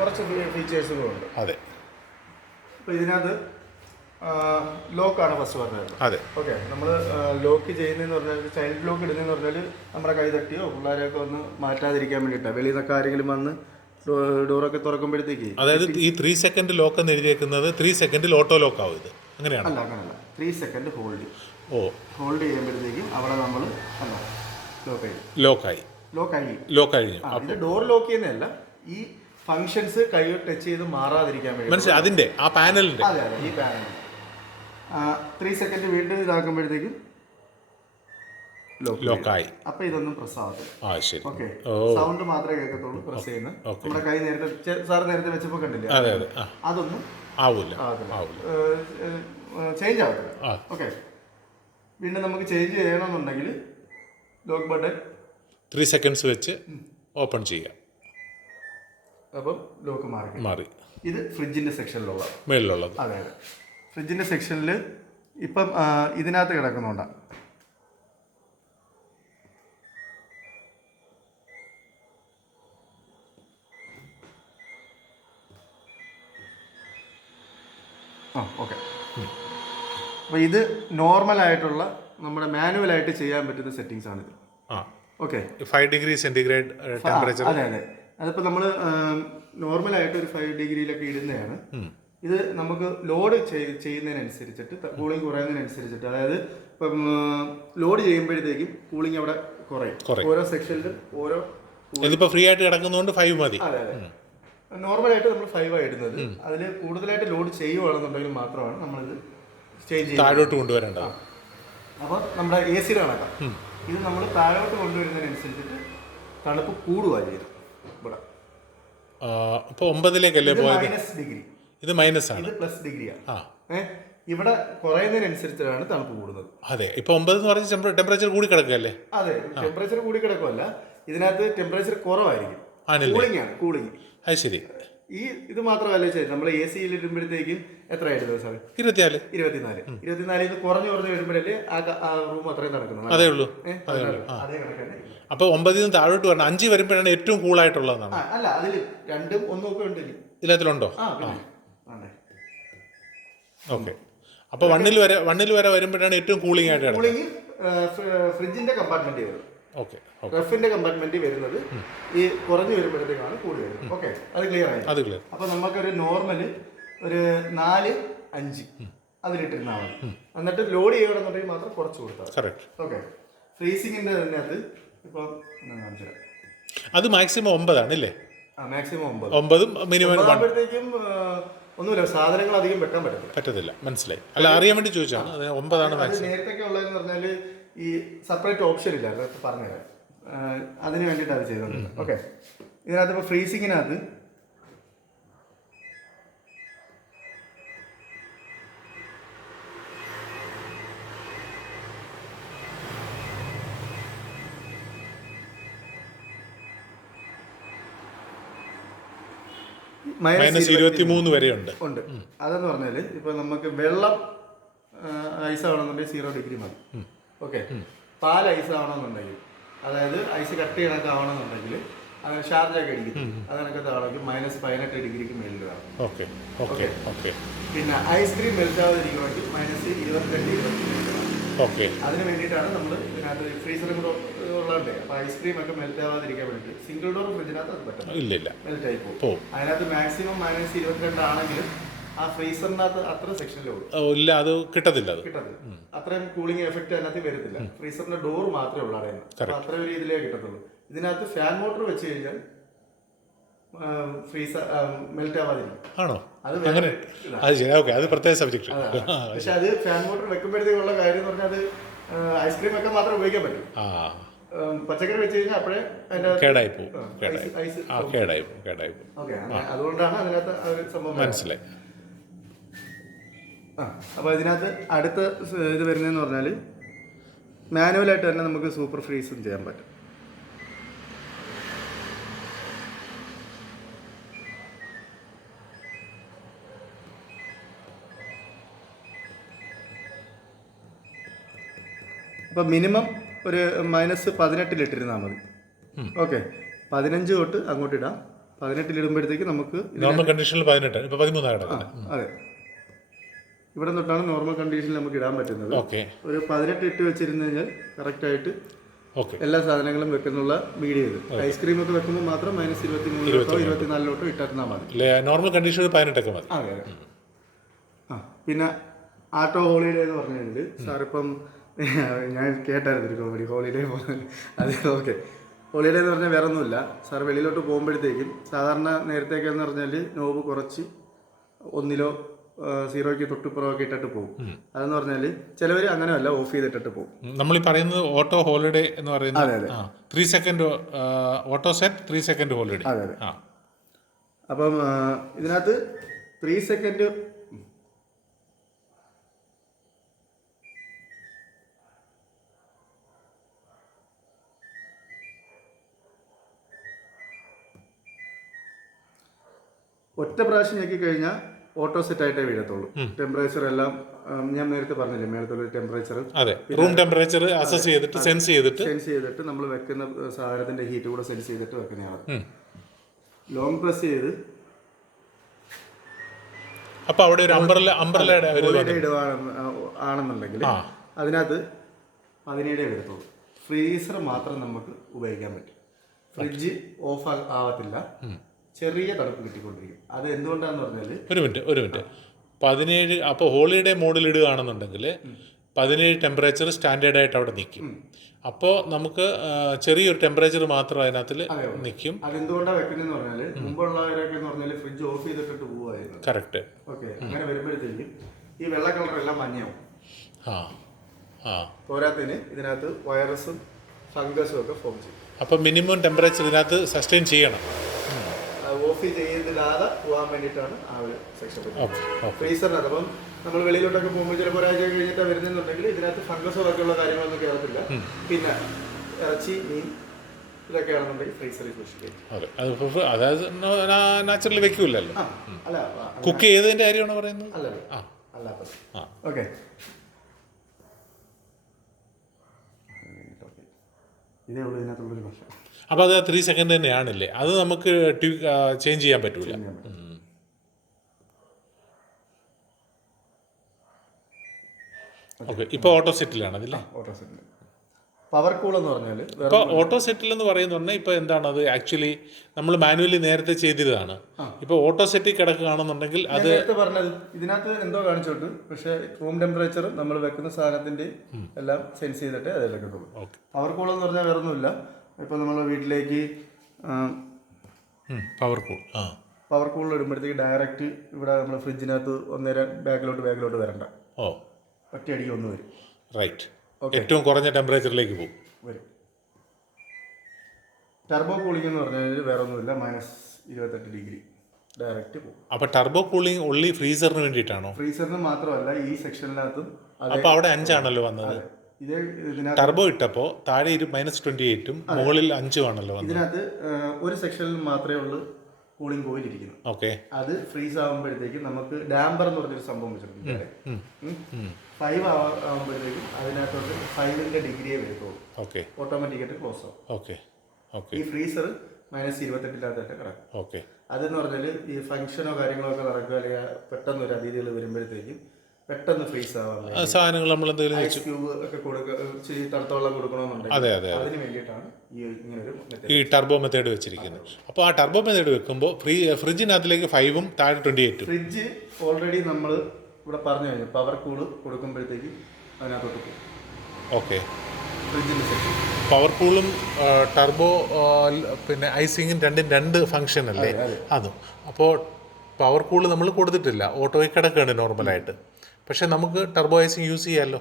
കുറച്ച് ഫീച്ചേഴ്സുകളുണ്ട്. അതെ. അപ്പോൾ ഇതിനകത്ത് ലോക്കാണ് ഫസ്റ്റ് പറഞ്ഞത്. അതെ. ഓക്കെ. നമ്മൾ ലോക്ക് ചെയ്യുന്നതെന്ന് പറഞ്ഞാൽ, ചൈൽഡ് ലോക്ക് ഇടുന്നതെന്ന് പറഞ്ഞാൽ നമ്മുടെ കൈ തട്ടിയോ പിള്ളേരെയൊക്കെ ഒന്ന് മാറ്റാതിരിക്കാൻ വേണ്ടിയിട്ടാണ്. വെളിയിൽ നിന്നൊക്കെ ആരെങ്കിലും വന്ന് ഡോറൊക്കെ തുറക്കുമ്പോഴത്തേക്ക്, അതായത് ഈ 3 സെക്കൻഡ് ലോക്ക് എന്ന് എഴുതിയേക്കുന്നത് 3 സെക്കൻഡിൽ ഓട്ടോ ലോക്ക് ആവും. ഇത് അങ്ങനെയാണ്? അല്ല, അങ്ങനെയല്ല. 3 സെക്കൻഡ് ഹോൾഡ് ചെയ്യുമ്പോഴത്തേക്കും അവിടെ നമ്മൾ ലോക്കായി. ഇത് ഡോർ ലോക്ക് ചെയ്യുന്നതല്ല, ഈ ഫങ്ഷൻസ് കൈ ടച്ച് ചെയ്ത് മാറാതിരിക്കാൻ വേണ്ടി. മനസ്സിലായി. അതിന്റെ ആ പാനലിന്റെ. അതെ, ഈ പാനൽ 3 സെക്കൻഡ് വീണ്ടും ഇതാക്കുമ്പോഴത്തേക്കും ലോക്കായി. അപ്പൊ ഇതൊന്നും പ്രസ് ആവത്തില്ല. ഓക്കെ. സൗണ്ട് മാത്രമേ കേൾക്കത്തുള്ളൂ പ്രസ് ചെയ്യുന്നത്. നമ്മുടെ കൈ നേരത്തെ സാർ നേരത്തെ വെച്ചപ്പോ കണ്ടില്ലേ, അതൊന്നും ആവില്ല, ചേഞ്ച് ആവത്തില്ല. ഓക്കെ. വീണ്ടും നമുക്ക് ചേഞ്ച് ചെയ്യണമെന്നുണ്ടെങ്കിൽ ലോക്ക് ബട്ടൺ 3 സെക്കൻഡ്സ് വെച്ച് ഓപ്പൺ ചെയ്യാം. അപ്പം ലോക്ക് മാറി. ഇത് ഫ്രിഡ്ജിന്റെ സെക്ഷനിലുള്ള മേളിലുള്ളത്. അതെ. ഫ്രിഡ്ജിന്റെ സെക്ഷനിൽ ഇപ്പം ഇതിനകത്ത് കിടക്കുന്നുണ്ടാണ്. ഓക്കെ. അപ്പോൾ ഇത് നോർമലായിട്ടുള്ള നമ്മുടെ മാനുവലായിട്ട് ചെയ്യാൻ പറ്റുന്ന സെറ്റിങ്സ് ആണിത്. ഓക്കെ. 5 degree centigrade temperature. അതെ. അതിപ്പോൾ നമ്മൾ നോർമലായിട്ട് ഒരു 5 ഡിഗ്രിയിലൊക്കെ ഇടുന്നതാണ്. ഇത് നമുക്ക് ലോഡ് ചെയ്യുന്നതിനനുസരിച്ചിട്ട്, കൂളിംഗ് കുറയുന്നതിനനുസരിച്ചിട്ട്, അതായത് ഇപ്പം ലോഡ് ചെയ്യുമ്പോഴത്തേക്കും കൂളിംഗ് അവിടെ കുറയും. ഓരോ സെക്ഷനിലും ഓരോ. ഇതിപ്പോൾ ഫ്രീ ആയിട്ട് കിടക്കുന്നതുകൊണ്ട് 5 മതി. അതെ. നോർമലായിട്ട് നമ്മൾ 5 ആണ് ഇടുന്നത്. അതിൽ കൂടുതലായിട്ട് ലോഡ് ചെയ്യുകയാണെന്നുണ്ടെങ്കിൽ മാത്രമാണ് നമ്മളിത് ചേഞ്ച് താഴോട്ട് കൊണ്ടുവരേണ്ടത്. അപ്പോൾ നമ്മുടെ AC കണക്കാം. ഇത് നമ്മൾ താഴോട്ട് കൊണ്ടുവരുന്നതിനനുസരിച്ചിട്ട് തണുപ്പ് കൂടുകയാണ് ചെയ്തത്. ഇവിടെ ഇപ്പോൾ 9ലേക്കല്ലേ പോയത്? -ഡിഗ്രി. ഇത് മൈനസ് ആണ്. ഇത് +ഡിഗ്രിയാണ്. ഇവിടെ കുറയുന്നതിനനുസരിച്ചാണ് തണുപ്പ് കൂടുന്നത്. അതെ. ഇപ്പൊ 9 എന്ന് പറഞ്ഞാൽ ടെമ്പറേച്ചർ കൂടി കിടക്കല്ലേ? അതെ, ടെമ്പറേച്ചർ കൂടി കിടക്കുമല്ല, ഇതിനകത്ത് ടെമ്പറേച്ചർ കുറവായിരിക്കും. കൂളിംഗ്. അത് ശരി. ഇത് മാത്രമല്ല നമ്മൾ AC ഇടുമ്പോഴത്തേക്കും എത്രയായിരുന്നു സാർ? 24 ഇത് കുറഞ്ഞു വരുമ്പോഴല്ലേ ആ റൂം അത്രയും നടക്കുന്നത്. അതേ ഉള്ളൂ. അതേ കണക്കന്നെ. അപ്പൊ 9 നിന്ന് താഴോട്ട് വരണം. 5 വരുമ്പോഴാണ് ഏറ്റവും കൂളായിട്ടുള്ളതാണ്. അല്ല, അതിൽ 2ഉം 1ഉം ഒക്കെ ഉണ്ട്. ഇതിലത്തിലുണ്ടോ? ഓക്കെ. അപ്പൊ 1ൽ വരെ വരുമ്പോഴാണ് ഏറ്റവും കൂളിംഗ് ആയിട്ട് കൂളിംഗ് ഫ്രിഡ്ജിന്റെ കമ്പാർട്ട്മെന്റ് വരും. ഓക്കെ. റഫിന്റെ കമ്പാർട്ട്മെന്റ് വരുന്നത് ഈ കുറഞ്ഞു വരുമ്പോഴത്തേക്കാണ് കൂടി വരുന്നത്. ഓക്കെ, അത് ക്ലിയർ ആയി. അപ്പൊ നമുക്കൊരു നോർമല് ഒരു 4-5 അതിലിട്ടിരുന്നാൽ മതി. എന്നിട്ട് ലോഡ് ചെയ്യണമെന്നുണ്ടെങ്കിൽ മാത്രം കുറച്ച് കൊടുത്താൽ. ഓക്കെ. ഫ്രീസിങ്ങിന്റെ തന്നെ അത് ഇപ്പം അത് മാക്സിമം 9 ആണല്ലേ? Maximum 9 minimum. ആകുമ്പോഴത്തേക്കും ഒന്നുമില്ല, സാധനങ്ങൾ അധികം വെക്കാൻ പറ്റത്തില്ല. മനസ്സിലായി. അല്ല, അറിയാൻ വേണ്ടി ചോദിച്ചാണ്. 9 ആണ് മാക്സിമം. നേരത്തെ ഉള്ളതെന്ന് പറഞ്ഞാൽ ഈ സെപ്പറേറ്റ് ഓപ്ഷൻ ഇല്ല, അതൊക്കെ പറഞ്ഞുതരാം. അതിന് വേണ്ടിയിട്ട് അത് ചെയ്തത്. ഓക്കെ. ഇതിനകത്ത് ഇപ്പോൾ ഫ്രീസിങ്ങിനകത്ത് -23 വരെ ഉണ്ട്. അതെന്ന് പറഞ്ഞാൽ ഇപ്പൊ നമുക്ക് വെള്ളം ഐസ് ആവണമെന്നുണ്ടെങ്കിൽ 0 ഡിഗ്രി മതി. ഓക്കെ. പാൽ ഐസ് ആവണമെന്നുണ്ടെങ്കിൽ, അതായത് ഐസ് കട്ട് കണക്ക് ആവണമെന്നുണ്ടെങ്കിൽ, അങ്ങനെ ഷാർജൊക്കെ അടിക്കും, അതിനൊക്കെ ആണെങ്കിൽ -18 ഡിഗ്രിക്ക് മേളിൽ കാണും. പിന്നെ ഐസ്ക്രീം മെൽറ്റ് ആവാതിരിക്കണമെങ്കിൽ -22-23. അതിന് വേണ്ടിയിട്ടാണ് നമ്മൾ ഇതിനകത്ത് ഫ്രീസറും കൂടെ ഉള്ളതുണ്ട്. അപ്പൊ ഐസ്ക്രീം ഒക്കെ മെൽറ്റ് ആവാതിരിക്കാൻ വേണ്ടിയിട്ട് സിംഗിൾ ഡോർ ഫ്രിഡ്ജിനകത്ത് അത് പറ്റും, മെൽറ്റ് ആയി പോകും. അതിനകത്ത് മാക്സിമം -22 ആണെങ്കിലും ആ ഫ്രീസറിനകത്ത് അത്ര സെക്ഷനിലേ ഉള്ളൂ. ഇല്ല, അത് കിട്ടത്തില്ല. അത് കിട്ടത്തില്ല, അത്രയും കൂളിംഗ് എഫക്റ്റ് അതിനകത്ത് വരത്തില്ല. ഫ്രീസറിന്റെ ഡോർ മാത്രമേ ഉള്ളൂ അടയുന്നത്. അപ്പൊ അത്രയും ഒരു ഇതിലേ കിട്ടത്തുള്ളൂ. ഇതിനകത്ത് ഫാൻ മോട്ടോർ വെച്ച് കഴിഞ്ഞാൽ ഫ്രീസർ മെൽറ്റ് ആവാതിരിക്കും. ആണോ? അത് അങ്ങനെ അത് ശരി. ഓക്കെ, അത് പ്രത്യേക സബ്ജക്ട്. പക്ഷെ അത് ഫാൻ മോട്ടോർ വെക്കുമ്പോഴത്തേക്കുള്ള കാര്യം എന്ന് പറഞ്ഞാൽ അത് ഐസ്ക്രീം ഒക്കെ മാത്രമേ ഉപയോഗിക്കാൻ പറ്റും. പച്ചക്കറി വെച്ച് കഴിഞ്ഞാൽ അപ്പോഴേ കേടായി പോകും. അതുകൊണ്ടാണ് അതിനകത്ത് ഒരു സംഭവം മനസ്സിലായി. അപ്പോൾ ഇതിനകത്ത് അടുത്ത ഇത് വരുന്നതെന്ന് പറഞ്ഞാൽ മാനുവലായിട്ട് തന്നെ നമുക്ക് സൂപ്പർ ഫ്രീസും ചെയ്യാൻ പറ്റും. അപ്പോൾ മിനിമം ഒരു -18 ഇട്ടിരുന്നാൽ മതി. ഓക്കെ, 15 തൊട്ട് അങ്ങോട്ട് ഇടാം. 18 ഇടുമ്പോഴത്തേക്ക് നമുക്ക് നോർമൽ കണ്ടീഷനിൽ 18, ഇപ്പോൾ 13 അതെ, ഇവിടെ തൊട്ടാണ് നോർമൽ കണ്ടീഷനിൽ നമുക്ക് ഇടാൻ പറ്റുന്നത്. ഒരു 18 ഇട്ട് വെച്ചിരുന്നു കഴിഞ്ഞാൽ കറക്റ്റായിട്ട് എല്ലാ സാധനങ്ങളും വെക്കുന്നുള്ള മീഡിയം ഇത്. ഐസ്ക്രീം ഒക്കെ വെക്കുമ്പോൾ മാത്രം -23 24 ഇട്ടിരുന്നാൽ മതി. നോർമൽ കണ്ടീഷനിൽ 18 മതി. അതെ. പിന്നെ ആട്ടോ ഹോളിഡേ എന്ന് പറഞ്ഞു കഴിഞ്ഞാൽ സാറിപ്പം ഞാൻ കേട്ടായിരുന്നു ഒരു കോമഡി ഹോളിഡേ പോലെ. അത് ഓക്കെ, ഹോളിഡേ എന്ന് പറഞ്ഞാൽ വേറെ ഒന്നുമില്ല. സാർ വെളിയിലോട്ട് പോകുമ്പോഴത്തേക്കും സാധാരണ നേരത്തേക്ക് എന്ന് പറഞ്ഞാൽ നോബ് കുറച്ച് 1 0 തൊട്ടുപുറമൊക്കെ ഇട്ടിട്ട് പോകും. അതെന്ന് പറഞ്ഞാൽ ചിലവർ അങ്ങനെയല്ല, ഓഫ് ചെയ്തിട്ടിട്ട് പോകും. നമ്മൾ ഈ പറയുന്നത് ഓട്ടോ ഹോളിഡേ എന്ന് പറയുന്നത് 3 second auto set, 3 second holiday. അതെ. അപ്പം ഇതിനകത്ത് 3 സെക്കൻഡ് ഒറ്റ പ്രാവശ്യം ഞെക്കി കഴിഞ്ഞാൽ ഓട്ടോ സെറ്റ് ആയിട്ടേ വീഴത്തുള്ളൂ. ടെമ്പറേച്ചർ എല്ലാം ഞാൻ നേരത്തെ പറഞ്ഞില്ലേ, മേളത്തുള്ള ടെമ്പറേച്ചർ, റൂം ടെമ്പറേച്ചർ അസസ് ചെയ്തിട്ട് സെൻസ് ചെയ്തിട്ട് നമ്മൾ വെക്കുന്ന സാധനത്തിന്റെ ഹീറ്റ് കൂടെ സെൻസ് ചെയ്തിട്ട് വെക്കുന്നതാണ്. ലോങ് പ്രസ് ചെയ്ത് അപ്പോൾ അവിടെ ഒരു അംബ്രല്ലയുടെ ആണെന്നുണ്ടെങ്കിൽ അതിനകത്ത് 17 എടുത്തോളൂ. ഫ്രീസർ മാത്രം നമുക്ക് ഉപയോഗിക്കാൻ പറ്റും. ഫ്രിഡ്ജ് ഓഫ് ആവത്തില്ല, ചെറിയ തണുപ്പ് കിട്ടിക്കൊണ്ടിരിക്കും. അത് എന്തുകൊണ്ടാന്ന് പറഞ്ഞാൽ ഒരു മിനിറ്റ് 17. അപ്പോൾ ഹോളിഡേ മോഡിൽ ഇടുകയാണെന്നുണ്ടെങ്കിൽ 17 ടെമ്പറേച്ചർ സ്റ്റാൻഡേർഡ് ആയിട്ട് അവിടെ നിൽക്കും. അപ്പോൾ നമുക്ക് ചെറിയൊരു ടെമ്പറേച്ചർ മാത്രം അതിനകത്ത് നിൽക്കും. അതെന്തുകൊണ്ടാണ് വെക്കുന്നതെന്ന് പറഞ്ഞാൽ മുമ്പുള്ളവരൊക്കെ എന്ന് പറഞ്ഞാൽ ഫ്രിഡ്ജ് ഓഫ് ചെയ്തിട്ട് പോവായിരുന്നു. കറക്റ്റ്. ഓക്കെ, അങ്ങനെ വരുമ്പോഴത്തേക്കും ഈ വെള്ള കളറെല്ലാം മഞ്ഞയാവും. പോരാത്തതിന് ഇതിനകത്ത് വൈറസും ഫംഗസും ഒക്കെ ഫോം ചെയ്യും. അപ്പോൾ മിനിമം ടെമ്പറേച്ചർ ഇതിനകത്ത് സസ്റ്റെയിൻ ചെയ്യണം. ഓഫ് ചെയ്തിടാതെ പോകാൻ വേണ്ടിയിട്ടാണ് ആ ഒരു സെക്ഷൻ. ഫ്രീസറിനകത്ത് അപ്പം നമ്മൾ വെളിയിലോട്ടൊക്കെ പോകുമ്പോൾ ചിലപ്പോൾ ഒരാഴ്ച കഴിഞ്ഞിട്ട് വരുന്നുണ്ടെങ്കിൽ ഇതിനകത്ത് ഫംഗസോ ഒക്കെയുള്ള കാര്യങ്ങളൊന്നും കയറത്തില്ല. പിന്നെ ഇറച്ചി, മീൻ ഇതൊക്കെ ആണെന്നുണ്ടെങ്കിൽ ഫ്രീസറിൽ സൂക്ഷിക്കും. അതായത് നാച്ചുറലി വെക്കൂലല്ലോ. അല്ല, കുക്ക് ചെയ്തതിന്റെ കാര്യമാണ് പറയുന്നത്. അല്ലാത്ത ഓക്കെ. ഇതേ ഉള്ളൂ ഇതിനകത്തുള്ളൊരു പ്രശ്നം. അപ്പോൾ അത് 3 സെക്കൻഡ് തന്നെയാണല്ലേ? അത് നമുക്ക് ചേഞ്ച് ചെയ്യാൻ പറ്റൂല. ഓക്കെ, ഇപ്പോൾ ഓട്ടോ സെറ്റിലാണ് അതില്ലേ? ഓട്ടോ സെറ്റിൽ പവർ കൂൾ എന്ന് പറഞ്ഞാൽ ഇപ്പോൾ ഓട്ടോ സെറ്റിൽ എന്ന് പറയുന്നുണ്ടെങ്കിൽ ഇപ്പോൾ എന്താണ് അത് ആക്ച്വലി നമ്മൾ മാനുവലി നേരത്തെ ചെയ്തതാണ്. ഇപ്പോൾ ഓട്ടോ സെറ്റിൽ കിടക്കുകയാണെന്നുണ്ടെങ്കിൽ അത് പറഞ്ഞത് ഇതിനകത്ത് എന്തോ കാണിച്ചോട്ട്, പക്ഷേ റൂം ടെമ്പറേച്ചർ നമ്മൾ വെക്കുന്ന സാധനത്തിന്റെ എല്ലാം സെൻസ് ചെയ്തിട്ട് അതിലെടുക്കുള്ളൂ. പവർ കൂൾ എന്ന് പറഞ്ഞാൽ വേറെ ഒന്നുമില്ല. ഇപ്പോൾ നമ്മൾ വീട്ടിലേക്ക് പവർ കൂൾ ഇടുമ്പോഴത്തേക്ക് ഡയറക്റ്റ് ഇവിടെ നമ്മൾ ഫ്രിഡ്ജിനകത്ത് ഒന്നേരം ബാക്കിലോട്ട് വരണ്ട. ഒറ്റയടിക്ക് ഒന്ന് വരും. റൈറ്റ്. ഏറ്റവും കുറഞ്ഞ ടെമ്പറേച്ചറിലേക്ക് വരും. ടർബോ കൂളിംഗ് എന്ന് പറഞ്ഞാൽ വേറെ ഒന്നുമില്ല, -28 ഡിഗ്രി ഡയറക്റ്റ് പോകും. അപ്പോൾ ടർബോ കൂളിംഗ് ഓൺലി ഫ്രീസറിന് വേണ്ടിയിട്ടാണോ? ഫ്രീസറിന് മാത്രമല്ല, ഈ സെക്ഷനിനകത്തും. അപ്പോൾ അവിടെ 5 ആണല്ലോ വന്നത്. ടർബോ ഇട്ടപ്പോൾ താഴെ -28ഉം മുകളിൽ 5ഉം ആണല്ലോ. ഇതിനകത്ത് ഒരു സെക്ഷനിൽ മാത്രമേ ഉള്ളൂ കൂളിംഗ് കോയിൽ ഇരിക്കുന്നു. ഓക്കെ, അത് ഫ്രീസ് ആകുമ്പോഴത്തേക്ക് നമുക്ക് ഡാമ്പർ എന്ന് പറഞ്ഞൊരു സംഭവം വെച്ചിട്ടുണ്ട്. 5 ആകുമ്പോഴത്തേക്കും അതിനകത്തോട്ട് 5ന്റെ ഡിഗ്രിയെ വരുത്തുള്ളൂ. ഓക്കെ, ഓട്ടോമാറ്റിക്കായിട്ട് ക്ലോസ് ആവും. ഓക്കെ. ഈ ഫ്രീസർ -28 കിടക്കും. അതെന്ന് പറഞ്ഞാൽ ഈ ഫംഗ്ഷനോ കാര്യങ്ങളോ ഒക്കെ നടക്കുക, അല്ലെങ്കിൽ പെട്ടെന്ന് ഒരു അതിഥികൾ വരുമ്പോഴത്തേക്കും പെട്ടെന്ന് ഫ്രീസ് ആവാൻ സാധനങ്ങൾ നമ്മൾ എന്തെങ്കിലും ഐസ് ക്യൂബ് ഒക്കെ ഇച്ചിരി തണുത്ത വെള്ളം കൊടുക്കണമെന്നുണ്ടെങ്കിൽ അതെ അതെ അതിന് വേണ്ടിയിട്ടാണ് ഇങ്ങനൊരു ഈ ടർബോ മെത്തേഡ് വെച്ചിരിക്കുന്നത്. അപ്പോൾ ആ ടർബോ മെത്തേഡ് വെക്കുമ്പോൾ ഫ്രിഡ്ജിനകത്തിലേക്ക് 5ഉം താഴെ 28. ഫ്രിഡ്ജ് ഓൾറെഡി നമ്മൾ ഇവിടെ പറഞ്ഞു കഴിഞ്ഞു പവർ കൂള് കൊടുക്കുമ്പോഴത്തേക്ക് അതിനകത്തോട്ട് പോകും. ഓക്കെ, ഫ്രിഡ്ജിൻ്റെ സെക്ഷൻ പവർ കൂളും ടർബോ പിന്നെ ഐസിങ്ങും രണ്ടും 2 ഫങ്ഷൻ അല്ലേ അതും. അപ്പോൾ പവർ കൂള് നമ്മൾ കൊടുത്തിട്ടില്ല, ഓട്ടോയിൽ കിടക്കുകയാണ് നോർമലായിട്ട്. പക്ഷെ നമുക്ക് ടർബോ ഐസിങ് യൂസ് ചെയ്യാമല്ലോ.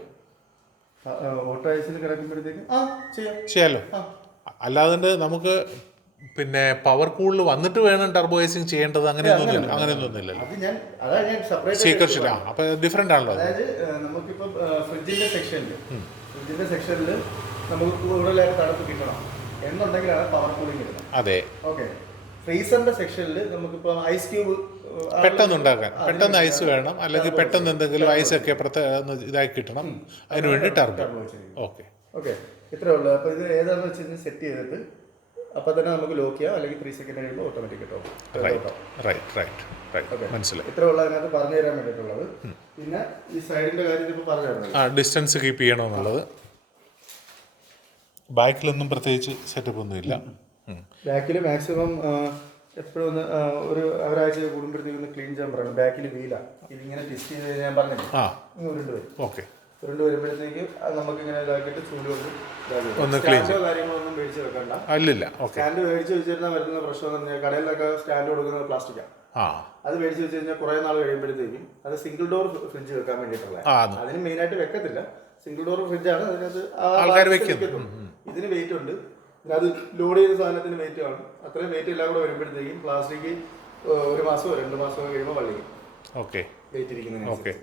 ഓട്ടോ ഐസിൽ കിടക്കുമ്പോഴത്തേക്ക് ചെയ്യാമല്ലോ. അല്ലാതെ നമുക്ക് പിന്നെ പവർ കൂളിൽ വന്നിട്ട് വേണം ടർബോ ഐസിങ് ചെയ്യേണ്ടത് അങ്ങനെയൊന്നുമില്ലല്ലോ. സീക്രട്ട് ശരി. അപ്പോൾ ഡിഫറെൻ്റ് ആണല്ലോ. അതായത് നമുക്കിപ്പോൾ ഫ്രിഡ്ജിൻ്റെ സെക്ഷനിൽ നമുക്ക് കൂടുതലായിട്ട് തണുപ്പ് കിട്ടണം എന്നുണ്ടെങ്കിലാണ് പവർ കൂളിംഗ് കിട്ടുന്നത്. അതെ, ഓക്കെ. ഫ്രീസറിന്റെ സെക്ഷനിൽ നമുക്കിപ്പോൾ ഐസ് ക്യൂബ് പെട്ടെന്ന് ഉണ്ടാക്കാൻ പെട്ടെന്ന് ഐസ് വേണം, അല്ലെങ്കിൽ പെട്ടെന്ന് എന്തെങ്കിലും ഐസൊക്കെ ഇതാക്കി കിട്ടണം, അതിനുവേണ്ടി ടർബോ. ഓക്കെ ഓക്കെ, ഇത്രേ ഉള്ളൂ. അപ്പോൾ ഇത് ഏതാണെന്ന് വെച്ച് സെറ്റ് ചെയ്തിട്ട് അപ്പോൾ തന്നെ നമുക്ക് ലോക്ക് ചെയ്യാം, അല്ലെങ്കിൽ 3 സെക്കൻഡ് കഴിയുമ്പോൾ ഓട്ടോമാറ്റിക് കിട്ടും. മനസ്സിലായി. ഇത്രേ ഉള്ള അതിനകത്ത് പറഞ്ഞു തരാൻ വേണ്ടിയിട്ടുള്ളത്. പിന്നെ ഈ സൈഡിന്റെ കാര്യം ഇപ്പോൾ പറഞ്ഞു തരണം, ഡിസ്റ്റൻസ് കീപ്പ് ചെയ്യണമെന്നുള്ളത്. ബാക്കിലൊന്നും പ്രത്യേകിച്ച് സെറ്റപ്പ് ഒന്നുമില്ല. ബാക്കിൽ മാക്സിമം എപ്പോഴും ഒന്ന് ഒരു ഒരാഴ്ച കൂടുമ്പോഴത്തേക്ക് ഒന്ന് ക്ലീൻ ചെയ്യാൻ പറയണം. ബാക്കിൽ വീല ഇതിങ്ങനെ ടെസ്റ്റ് ചെയ്ത് ഞാൻ പറഞ്ഞില്ലേ, ഉരുണ്ട് വരും. ഓക്കെ, ഉരുണ്ട് വരുമ്പോഴത്തേക്ക് നമുക്ക് ഇങ്ങനെ ഇതാക്കിയിട്ട് ചൂട് ഒന്ന് കാര്യങ്ങളൊന്നും മേടിച്ച് വെക്കണ്ട. അല്ലില്ല. സ്റ്റാൻഡ് മേടിച്ച് വെച്ചിരുന്നാൽ വരുന്ന പ്രശ്നം എന്ന് പറഞ്ഞാൽ കടയിലൊക്കെ സ്റ്റാൻഡ് കൊടുക്കുന്നത് പ്ലാസ്റ്റിക്കാണ്. അത് മേടിച്ച് വെച്ച് കഴിഞ്ഞാൽ കുറേ നാൾ കഴിയുമ്പോഴത്തേക്കും അത് സിംഗിൾ ഡോർ ഫ്രിഡ്ജ് വെക്കാൻ വേണ്ടിയിട്ടുള്ള, അതിന് മെയിനായിട്ട് വെക്കത്തില്ല. സിംഗിൾ ഡോർ ഫ്രിഡ്ജാണ്, അതിനകത്ത് ആൾക്കാർ വെക്കും. ഇതിന് വെയിറ്റ് ഉണ്ട്, അത് ലോഡ് ചെയ്ത സാധനത്തിന് വെയിറ്റ് കാണും. അത്രയും വെയിറ്റ് എല്ലാം കൂടെ വരുമ്പോഴത്തേക്കും പ്ലാസ്റ്റിക് 1 മാസമോ 2 മാസമോ കഴിയുമ്പോൾ വള്ളിക്കും. ഓക്കെ, വെയിറ്റ് ഇരിക്കുന്നത്. ഓക്കെ.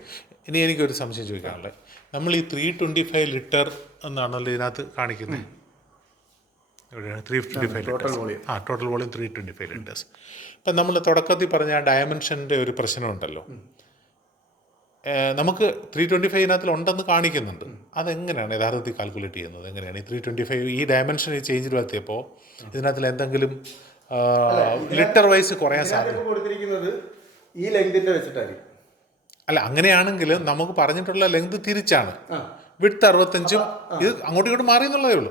ഇനി എനിക്കൊരു സംശയം ചോദിക്കാനുള്ളത്, നമ്മൾ ഈ 325 ലിറ്റർ എന്നാണല്ലോ ഇതിനകത്ത് കാണിക്കുന്നത്. എവിടെയാണ് 355 ലിറ്റേഴ്സ്? Total volume 325 litres. ഇപ്പം നമ്മൾ തുടക്കത്തിൽ പറഞ്ഞ ആ ഡയമെൻഷൻ്റെ ഒരു പ്രശ്നമുണ്ടല്ലോ, നമുക്ക് 325 ഉണ്ടെന്ന് കാണിക്കുന്നുണ്ട്. അതെങ്ങനെയാണ് യഥാർത്ഥത്തിൽ കാൽക്കുലേറ്റ് ചെയ്യുന്നത്? എങ്ങനെയാണ് ഈ 325 ഈ ഡയമെൻഷൻ ഈ ചേഞ്ചിൽ വരുത്തിയപ്പോൾ ഇതിനകത്തിൽ എന്തെങ്കിലും ലിറ്റർ വൈസ് കുറയാൻ സാധ്യത? കൊടുത്തിരിക്കുന്നത് ഈ ലെങ്തിന്റെ വെച്ചിട്ടായിരിക്കും. അല്ല, അങ്ങനെയാണെങ്കിൽ നമുക്ക് പറഞ്ഞിട്ടുള്ള ലെങ്ത് തിരിച്ചാണ്. വിഡ്ത്ത് 65, ഇത് അങ്ങോട്ടും ഇങ്ങോട്ടും മാറി എന്നുള്ളതേ ഉള്ളൂ.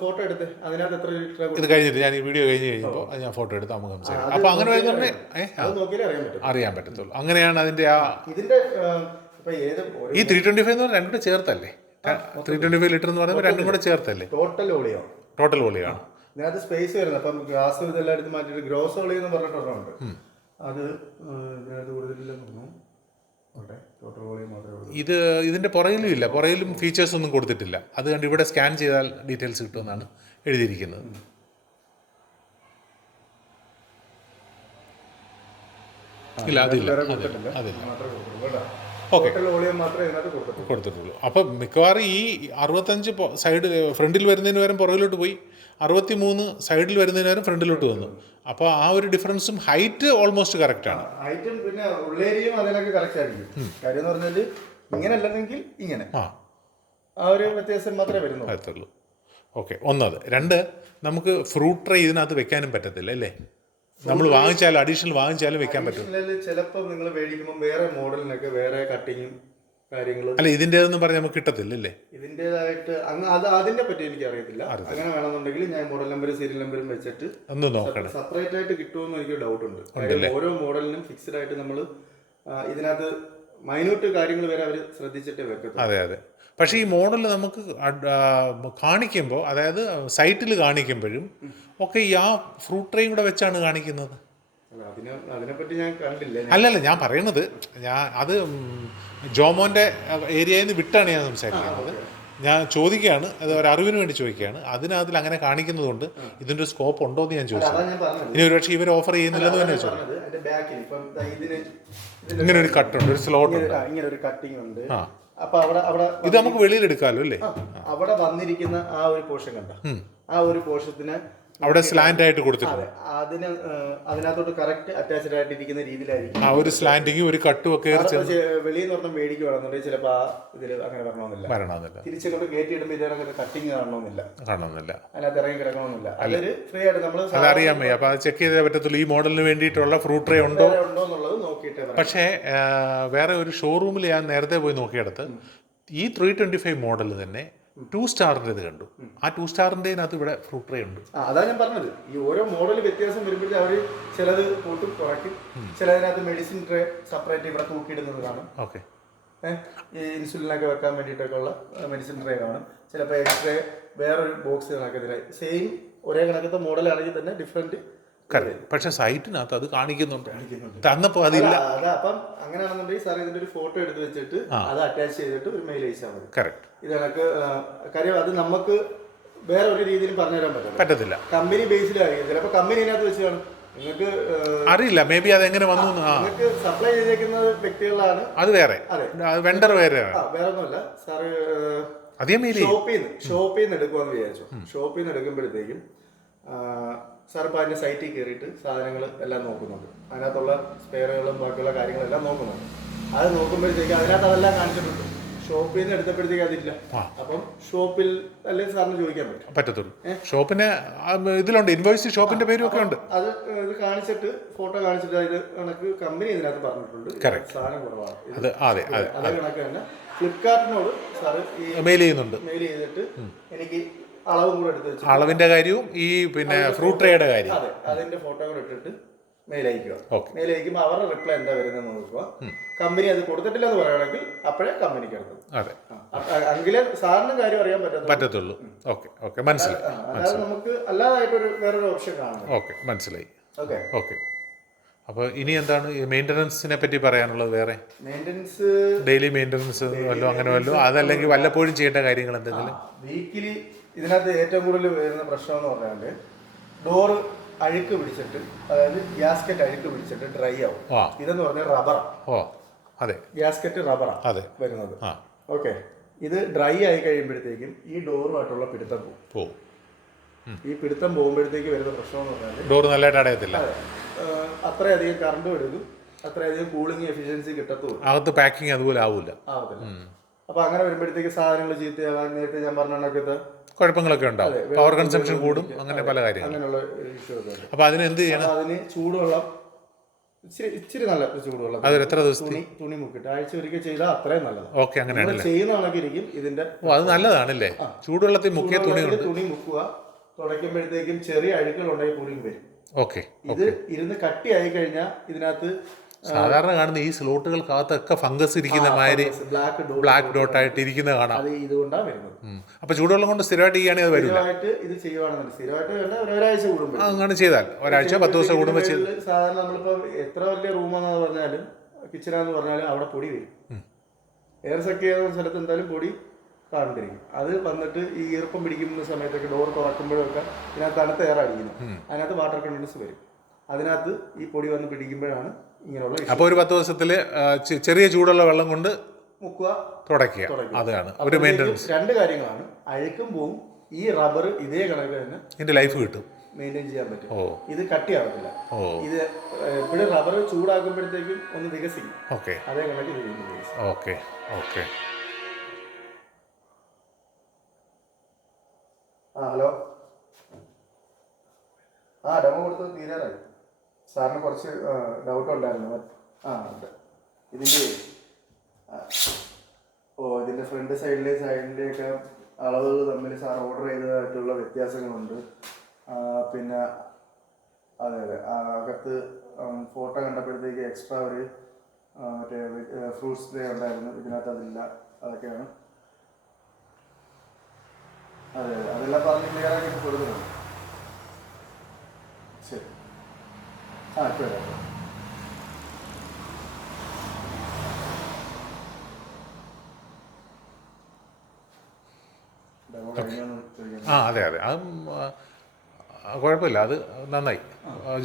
ഫോട്ടോ എടുത്ത് അതിനകത്ത് എത്ര ലിറ്റർ ഇത് കഴിഞ്ഞിട്ട് ഞാൻ ഈ വീഡിയോ കഴിഞ്ഞപ്പോൾ ഞാൻ ഫോട്ടോ എടുത്ത് നമുക്ക് സംസാരിക്കാം. അപ്പോൾ അങ്ങനെ വരുന്നുണ്ടേ അറിയാൻ പറ്റത്തുള്ളൂ. അങ്ങനെയാണ് അതിൻ്റെ ഇതിന്റെ ഈ 325 എന്ന് പറഞ്ഞാൽ 2 ചേർത്തല്ലേ? 325 ലിറ്റർ എന്ന് പറയുമ്പോൾ 2 കൂടെ ചേർത്തല്ലേ? ടോട്ടൽ വോളിയാണ്. ഇതിനകത്ത് സ്പേസ് വരുന്നത്. അപ്പം ഗ്ലാസ് ഇതെല്ലാം എടുത്ത് മാറ്റിയിട്ട് ഗ്രോസ് വോളിയം എന്ന് പറഞ്ഞിട്ടുണ്ട്. അത് ഇതിനകത്ത് കൊടുത്തിട്ടില്ലെന്ന് തോന്നുന്നു. ഇത് ഇതിൻ്റെ പുറകിലും ഇല്ല, പുറകിലും ഫീച്ചേഴ്സ് ഒന്നും കൊടുത്തിട്ടില്ല. അത് കണ്ട് ഇവിടെ സ്കാൻ ചെയ്താൽ ഡീറ്റെയിൽസ് കിട്ടുമെന്നാണ് എഴുതിയിരിക്കുന്നത്. ഇല്ല, അതില്ല. ഓക്കെ, കൊടുത്തിട്ടുള്ളൂ. അപ്പം മിക്കവാറും ഈ 65 സൈഡ് ഫ്രണ്ടിൽ വരുന്നതിന് പകരം പുറകിലോട്ട് പോയി, 63 സൈഡിൽ വരുന്നതിന് പകരം ഫ്രണ്ടിലോട്ട് വന്നു. അപ്പോൾ ആ ഒരു ഡിഫറൻസും ഹൈറ്റ് ഓൾമോസ്റ്റ് കറക്റ്റാണ്. ഹൈറ്റും പിന്നെ ഉള്ളേരിയയും അതിനൊക്കെ കറക്റ്റ് ആയിരിക്കും. കാര്യം എന്ന് പറഞ്ഞാൽ ഇങ്ങനെ അല്ലെന്നെങ്കിൽ ഇങ്ങനെ ആ ഒരു വ്യത്യാസം മാത്രമേ വരുന്നുള്ളൂ. ഓക്കെ, ഒന്നത്. 2, നമുക്ക് ഫ്രൂട്ട് ട്രേ ഇതിനകത്ത് വെക്കാനും പറ്റത്തില്ല അല്ലേ? നമ്മൾ വാങ്ങിച്ചാലും അഡീഷണൽ വാങ്ങിച്ചാലും വെക്കാൻ പറ്റും. ചിലപ്പോൾ നിങ്ങൾ മേടിക്കുമ്പോൾ വേറെ മോഡലിനൊക്കെ വേറെ കട്ടിങ്ങും കാര്യങ്ങളും. അല്ല, ഇതിൻ്റെതെന്നും പറഞ്ഞാൽ നമുക്ക് കിട്ടത്തില്ല അല്ലേ? ഇതിൻ്റെതായിട്ട് അതിനെ പറ്റി എനിക്ക് അറിയത്തില്ല. അങ്ങനെ വേണമെന്നുണ്ടെങ്കിൽ ഞാൻ മോഡൽ നമ്പറും സീരിയൽ നമ്പറും വെച്ചിട്ട് ഒന്ന് നോക്കണം. സെപ്പറേറ്റ് ആയിട്ട് കിട്ടുമെന്ന് എനിക്ക് ഡൗട്ട് ഉണ്ട്. ഓരോ മോഡലിനും ഫിക്സ്ഡ് ആയിട്ട് നമ്മൾ ഇതിനകത്ത് മൈന്യൂട്ട് കാര്യങ്ങൾ വരെ അവർ ശ്രദ്ധിച്ചിട്ട് വെക്കത്തുള്ളൂ. അതെ. പക്ഷേ ഈ മോഡൽ നമുക്ക് കാണിക്കുമ്പോൾ, അതായത് സൈറ്റിൽ കാണിക്കുമ്പോഴും ഒക്കെ ഈ ആ ഫ്രൂട്ട് ട്രേയും കൂടെ വെച്ചാണ് കാണിക്കുന്നത്. അതിനെപ്പറ്റി ഞാൻ കണ്ടില്ല. അല്ലല്ല, ഞാൻ പറയണത് അത് ജോമോൻ്റെ ഏരിയയിൽ നിന്ന് വിട്ടാണ് ഞാൻ സംസാരിക്കുന്നത്. ഞാൻ ചോദിക്കുകയാണ്, അത് ഒരു അറിവിന് വേണ്ടി ചോദിക്കുകയാണ്. അതിനകത്തിൽ അങ്ങനെ കാണിക്കുന്നതുകൊണ്ട് ഇതിൻ്റെ സ്കോപ്പ് ഉണ്ടോ എന്ന് ഞാൻ ചോദിച്ചു. ഇനി ഒരുപക്ഷെ ഇവർ ഓഫർ ചെയ്യുന്നില്ലെന്ന് തന്നെ ചോദിച്ചു. ഇങ്ങനെ ഒരു കട്ടുണ്ട്, ഒരു സ്ലോട്ട് ഉണ്ട്, ഇങ്ങനെ ഒരു കട്ടിങ് ഉണ്ട്. അപ്പൊ അവിടെ ഇത് നമുക്ക് വെളിയിൽ എടുക്കാമല്ലോ അല്ലേ? അവിടെ വന്നിരിക്കുന്ന ആ ഒരു പോർഷൻ കണ്ട, ആ ഒരു പോർഷത്തിന് അവിടെ സ്ലാൻഡ് ആയിട്ട് കൊടുത്തിട്ടുണ്ട്. അതിനകത്തോട്ട് കറക്റ്റ് അറ്റാച്ച്ഡ് ആയിട്ടിരിക്കുന്ന രീതിയിലായിരിക്കും. ആ ഒരു സ്ലാൻഡിങ് ഒരു കട്ടും ഒക്കെ വെളിയിൽ നിന്ന് പറഞ്ഞാൽ മേടിക്കുകയാണെന്നുണ്ടെങ്കിൽ ചിലപ്പോൾ ആ ഇതിൽ അങ്ങനെ വരണമെന്നില്ല. തിരിച്ചങ്ങോട്ട് കയറ്റിയിടുമ്പോൾ ഇതിനകത്ത് കട്ടിങ് കാണണമെന്നില്ല, അതിനകത്ത് ഇറങ്ങി കിടക്കണമെന്നില്ല. അതൊരു ഫ്രീ ആയിട്ട് നമ്മൾ അറിയാൻ വയ്യ. അപ്പൊ അത് ചെക്ക് ചെയ്തേ പറ്റത്തുള്ളൂ. ഈ മോഡലിന് വേണ്ടിയിട്ടുള്ള ഫ്രൂട്ട് ട്രേ ഉണ്ടോ എന്നുള്ളത് നോക്കി നോക്കിയിട്ടേ പറയാം. പക്ഷേ വേറെ ഒരു ഷോറൂമിൽ ഞാൻ നേരത്തെ പോയി നോക്കിയെടുത്ത് ഈ 325 മോഡൽ തന്നെ 2 സ്റ്റാറിൻ്റെ ഇത് കണ്ടു. ആ 2 സ്റ്റാറിൻ്റെതിനകത്ത് ഇവിടെ ഫ്രൂട്ട് ട്രേ ഉണ്ട്. അതാ ഞാൻ പറഞ്ഞത്, ഈ ഓരോ മോഡൽ വ്യത്യാസം വരുമ്പോഴേ അവർ ചിലത് കൂട്ടും കുറയ്ക്കും. ചിലതിനകത്ത് മെഡിസിൻ ട്രേ സെപ്പറേറ്റ് ഇവിടെ തൂക്കിയിടുന്നത് കാണും. ഓക്കെ. ഈ ഇൻസുലിനൊക്കെ വെക്കാൻ വേണ്ടിയിട്ടൊക്കെ ഉള്ള മെഡിസിൻ ട്രേ കാണും. ചിലപ്പോൾ എക്സ്ട്രേ വേറൊരു ബോക്സ് കണക്കത്തില്ല. സെയിം ഒരേ കണക്കത്തെ മോഡലാണെങ്കിൽ തന്നെ ഡിഫറെൻറ്റ്. പക്ഷെ സൈറ്റിനകത്ത് അത് കാണിക്കുന്നുണ്ട്. തന്നപ്പോൾ അതില്ല. അതാ അപ്പം അങ്ങനെയാണെന്നുണ്ടെങ്കിൽ സാർ ഇതിന്റെ ഒരു ഫോട്ടോ എടുത്ത് വെച്ചിട്ട് അത് അറ്റാച്ച് ചെയ്തിട്ട് ഒരു മെയിൽ അയച്ചാൽ മതി. കറക്റ്റ്. ഇത് കണക്ക് കാര്യം അത് നമുക്ക് വേറെ ഒരു രീതിയിൽ പറഞ്ഞുതരാൻ പറ്റത്തില്ല. കമ്പനി ബേസിലായിരിക്കും. ചിലപ്പോൾ കമ്പനി ഇതിനകത്ത് വെച്ച് കാണും. നിങ്ങൾക്ക് അറിയില്ല, മേ ബി അതെങ്ങനെ വന്നു. നിങ്ങൾക്ക് സപ്ലൈ ചെയ്തേക്കുന്ന വ്യക്തികളാണ് അത് വേറെ. വെണ്ടർ വേറെ വേറെ ഒന്നുമല്ല സാറ്. ഷോപ്പിൽ നിന്ന് എടുക്കുമെന്ന് വിചാരിച്ചു. ഷോപ്പിൽ നിന്ന് എടുക്കുമ്പോഴത്തേക്കും സാർ ഇപ്പോൾ അതിൻ്റെ സൈറ്റിൽ കയറിയിട്ട് സാധനങ്ങൾ എല്ലാം നോക്കുന്നുണ്ട്. അതിനകത്തുള്ള സ്പെയറുകളും ബാക്കിയുള്ള കാര്യങ്ങളെല്ലാം നോക്കുന്നുണ്ട്. അത് നോക്കുമ്പോഴത്തേക്ക് അതിനകത്ത് അതെല്ലാം കാണിച്ചിട്ടുണ്ട്. ഷോപ്പിൽ നിന്ന് എടുത്തപ്പോഴത്തേക്ക് അതില്ല. അപ്പം ഷോപ്പിൽ അല്ലെങ്കിൽ സാറിന് ചോദിക്കാൻ പറ്റത്തുള്ളൂ. ഷോപ്പിന് ഇതിലുണ്ട്, ഇൻവോയ്സ് ഷോപ്പിന്റെ പേരും ഒക്കെ ഉണ്ട്. അത് ഇത് കാണിച്ചിട്ട് ഫോട്ടോ കാണിച്ചിട്ട് ഇത് കണക്ക് കമ്പനി ഇതിനകത്ത് പറഞ്ഞിട്ടുണ്ട് സാധനം കുറവാണ്. അതേ കണക്ക് തന്നെ ഫ്ലിപ്കാർട്ടിനോട് സാറ് മെയിൽ ചെയ്തിട്ട് എനിക്ക് അളവും കൂടെ എടുത്ത് വെച്ച് അളവിന്റെ കാര്യവും ഈ പിന്നെ ഫ്രൂട്ട് ട്രേയുടെ കാര്യം അതെ അതിന്റെ ഫോട്ടോ കൂടെ ഇട്ടിട്ട് മെയിൽ അയക്കുക. മെയിൽ അയക്കുമ്പോൾ അവരുടെ റിപ്ലൈ എന്താ വരുന്നത് നോക്കുക. കമ്പനി അത് കൊടുത്തിട്ടില്ല എന്ന് പറയുകയാണെങ്കിൽ അപ്പോഴേ കമ്പനിക്ക് എടുത്തത്. എങ്കിലേ സാറിന് കാര്യം അറിയാൻ പറ്റത്തുള്ളൂ. മനസ്സിലായി. അതായത് നമുക്ക് അല്ലാതായിട്ടൊരു വേറൊരു ഓപ്ഷൻ കാണും. മനസ്സിലായി. ഓക്കെ. അപ്പോൾ ഇനി എന്താണ് ഈ മെയിൻ്റനൻസിനെ പറ്റി പറയാനുള്ളത്? വേറെ മെയിൻ്റനൻസ്, ഡെയിലി മെയിൻ്റനൻസ് വല്ലതും അങ്ങനെ വല്ലതും, അതല്ലെങ്കിൽ വല്ലപ്പോഴും ചെയ്യേണ്ട കാര്യങ്ങൾ എന്തെങ്കിലും? വീക്കിലി ഇതിനകത്ത് ഏറ്റവും കൂടുതൽ വരുന്ന പ്രശ്നം എന്ന് പറഞ്ഞാൽ ഡോറ് അഴുക്ക് പിടിച്ചിട്ട്, അതായത് ഗ്യാസ്കറ്റ് അഴുക്ക് പിടിച്ചിട്ട് ഡ്രൈ ആവും. ഇതെന്ന് പറഞ്ഞാൽ റബ്ബറാണ്. ഗ്യാസ്കറ്റ് റബ്ബറാണ് വരുന്നത്. ഓക്കെ. ഇത് ഡ്രൈ ആയി കഴിയുമ്പോഴത്തേക്കും ഈ ഡോറുമായിട്ടുള്ള പിടുത്തം പോകും. ഈ പിടുത്തം പോകുമ്പോഴത്തേക്ക് വരുന്ന പ്രശ്നം എന്ന് പറഞ്ഞാൽ ഡോർ നല്ലതായിട്ട് അടയത്തില്ല. അത്രയധികം കറണ്ട് എടുക്കും, അത്രയധികം കൂളിംഗ് എഫിഷ്യൻസി കിട്ടത്തുള്ളൂ. അകത്ത് പാക്കിംഗ് അതുപോലെ ആവില്ല. അപ്പൊ അങ്ങനെ വരുമ്പോഴത്തേക്ക് സാധനങ്ങൾ ചീത്തയാവാൻ, നേരത്തെ ഞാൻ പറഞ്ഞ കണക്കത്ത് കുഴപ്പങ്ങളൊക്കെ ഉണ്ടാവും. പവർ കൺസംഷൻ കൂടും, അങ്ങനെ പല കാര്യങ്ങളും. അങ്ങനെയുള്ള ഇഷ്യൂ ഒക്കെ ഉണ്ട്. അപ്പൊ അതിന് എന്ത് ചെയ്യണം? അതിന് ചൂടുവെള്ളം, ഇച്ചിരി നല്ല ചൂടുവെള്ളം, അത് എത്ര ദിവസത്തിൽ തുണി മുക്കിട്ട് ആഴ്ച ഒരിക്കൽ ചെയ്താൽ അത്രയും നല്ലത്. ഓക്കെ, അങ്ങനെയാണല്ലേ? ചെയ്യുന്ന കണക്കിരിക്കും ഇതിന്റെ. അത് നല്ലതാണല്ലേ? ചൂടുവെള്ളത്തിൽ മുക്കിയ തുണി മുക്കുക. തുടയ്ക്കുമ്പോഴത്തേക്കും ചെറിയ അഴുക്കുകളുണ്ടെങ്കിൽ കൂടി വരും. ഓക്കെ. ഇത് ഇരുന്ന് കട്ടിയായി കഴിഞ്ഞാൽ ഇതിനകത്ത് സാധാരണ കാണുന്ന ഈ സ്ലോട്ടുകൾക്കകത്തൊക്കെ ഫംഗസ് ഇരിക്കുന്ന മാതിരി ബ്ലാക്ക് ഡോട്ട് ആയിട്ട് ഇരിക്കുന്നത് കാണാം. അത് ഇതുകൊണ്ടാണ് വരുന്നത്. അപ്പൊ ചൂടുവെള്ളം കൊണ്ട് സ്ഥിരമായിട്ട് ചെയ്യുകയാണെങ്കിൽ അത് വരില്ല. ഇത് ചെയ്യുവാണെന്നുണ്ട് സ്ഥിരമായിട്ട് ഒരാഴ്ച കൂടുമ്പോൾ അങ്ങനെ ചെയ്താൽ ഒരാഴ്ച 10 ദിവസം കൂടുമ്പോൾ സാധാരണ നമ്മളിപ്പോൾ എത്ര വലിയ റൂമാണെന്ന് പറഞ്ഞാലും കിച്ചനാന്ന് പറഞ്ഞാലും അവിടെ പൊടി വരും. എയർ സക്ക് ചെയ്യുന്ന സ്ഥലത്ത് എന്തായാലും പൊടി കാണുന്നിരിക്കും. അത് വന്നിട്ട് ഈ ഈർപ്പം പിടിക്കുന്ന സമയത്തൊക്കെ ഡോർ തുറക്കുമ്പോഴൊക്കെ ഇതിനകത്ത് തണുത്ത എയർ അടിക്കുന്നു. അതിനകത്ത് വാട്ടർ കണ്ടൻസ് വരും. അതിനകത്ത് ഈ പൊടി വന്ന് പിടിക്കുമ്പോഴാണ് ഇങ്ങനെയുള്ള. അപ്പോൾ ഒരു 10 ദിവസത്തില് ചെറിയ ചൂടുള്ള വെള്ളം കൊണ്ട് മുക്കുക, തുടയ്ക്കുക. അതാണ് ഒരു മെയിൻ്റനൻസ്. 2 കാര്യങ്ങളാണ്. അഴുക്കും പോവും, ഈ റബ്ബർ ഇതേ കണക്ക് തന്നെ ഇതിന്റെ ലൈഫ് കിട്ടും, മെയിൻറ്റെയിൻ ചെയ്യാൻ പറ്റും. ഇത് കട്ടിയാവത്തില്ല. ഇത് എപ്പോഴും റബ്ബർ ചൂടാക്കുമ്പോഴത്തേക്കും ഒന്ന് വികസിക്കും. അതേ കണക്ക് ഇത് വികസിക്കും. ഓക്കെ. ഹലോ. ഡെമോ കൊടുത്തത് തീരാറായി. സാറിന് കുറച്ച് ഡൗട്ട് ഉണ്ടായിരുന്നു. ഉണ്ട്. ഇതിൻ്റെ ഫ്രണ്ട് സൈഡിൻ്റെയൊക്കെ അളവുകൾ തമ്മിൽ സാർ ഓർഡർ ചെയ്തതായിട്ടുള്ള വ്യത്യാസങ്ങളുണ്ട്. പിന്നെ അതെ അകത്ത് ഫോട്ടോ കണ്ടപ്പോഴത്തേക്ക് എക്സ്ട്രാ ഒരു മറ്റേ ഫ്രൂട്ട്സ് ഡേ ഉണ്ടായിരുന്നു. ഇതിനകത്ത് അതില്ല. അതൊക്കെയാണ്. അതെ അതെല്ലാം പറഞ്ഞ് ക്ലിയർ ആക്കിയിട്ട് കൊടുക്കുന്നുണ്ട്. ശരി. ഇപ്പോൾ അതെ അത് കുഴപ്പമില്ല. അത് നന്നായി.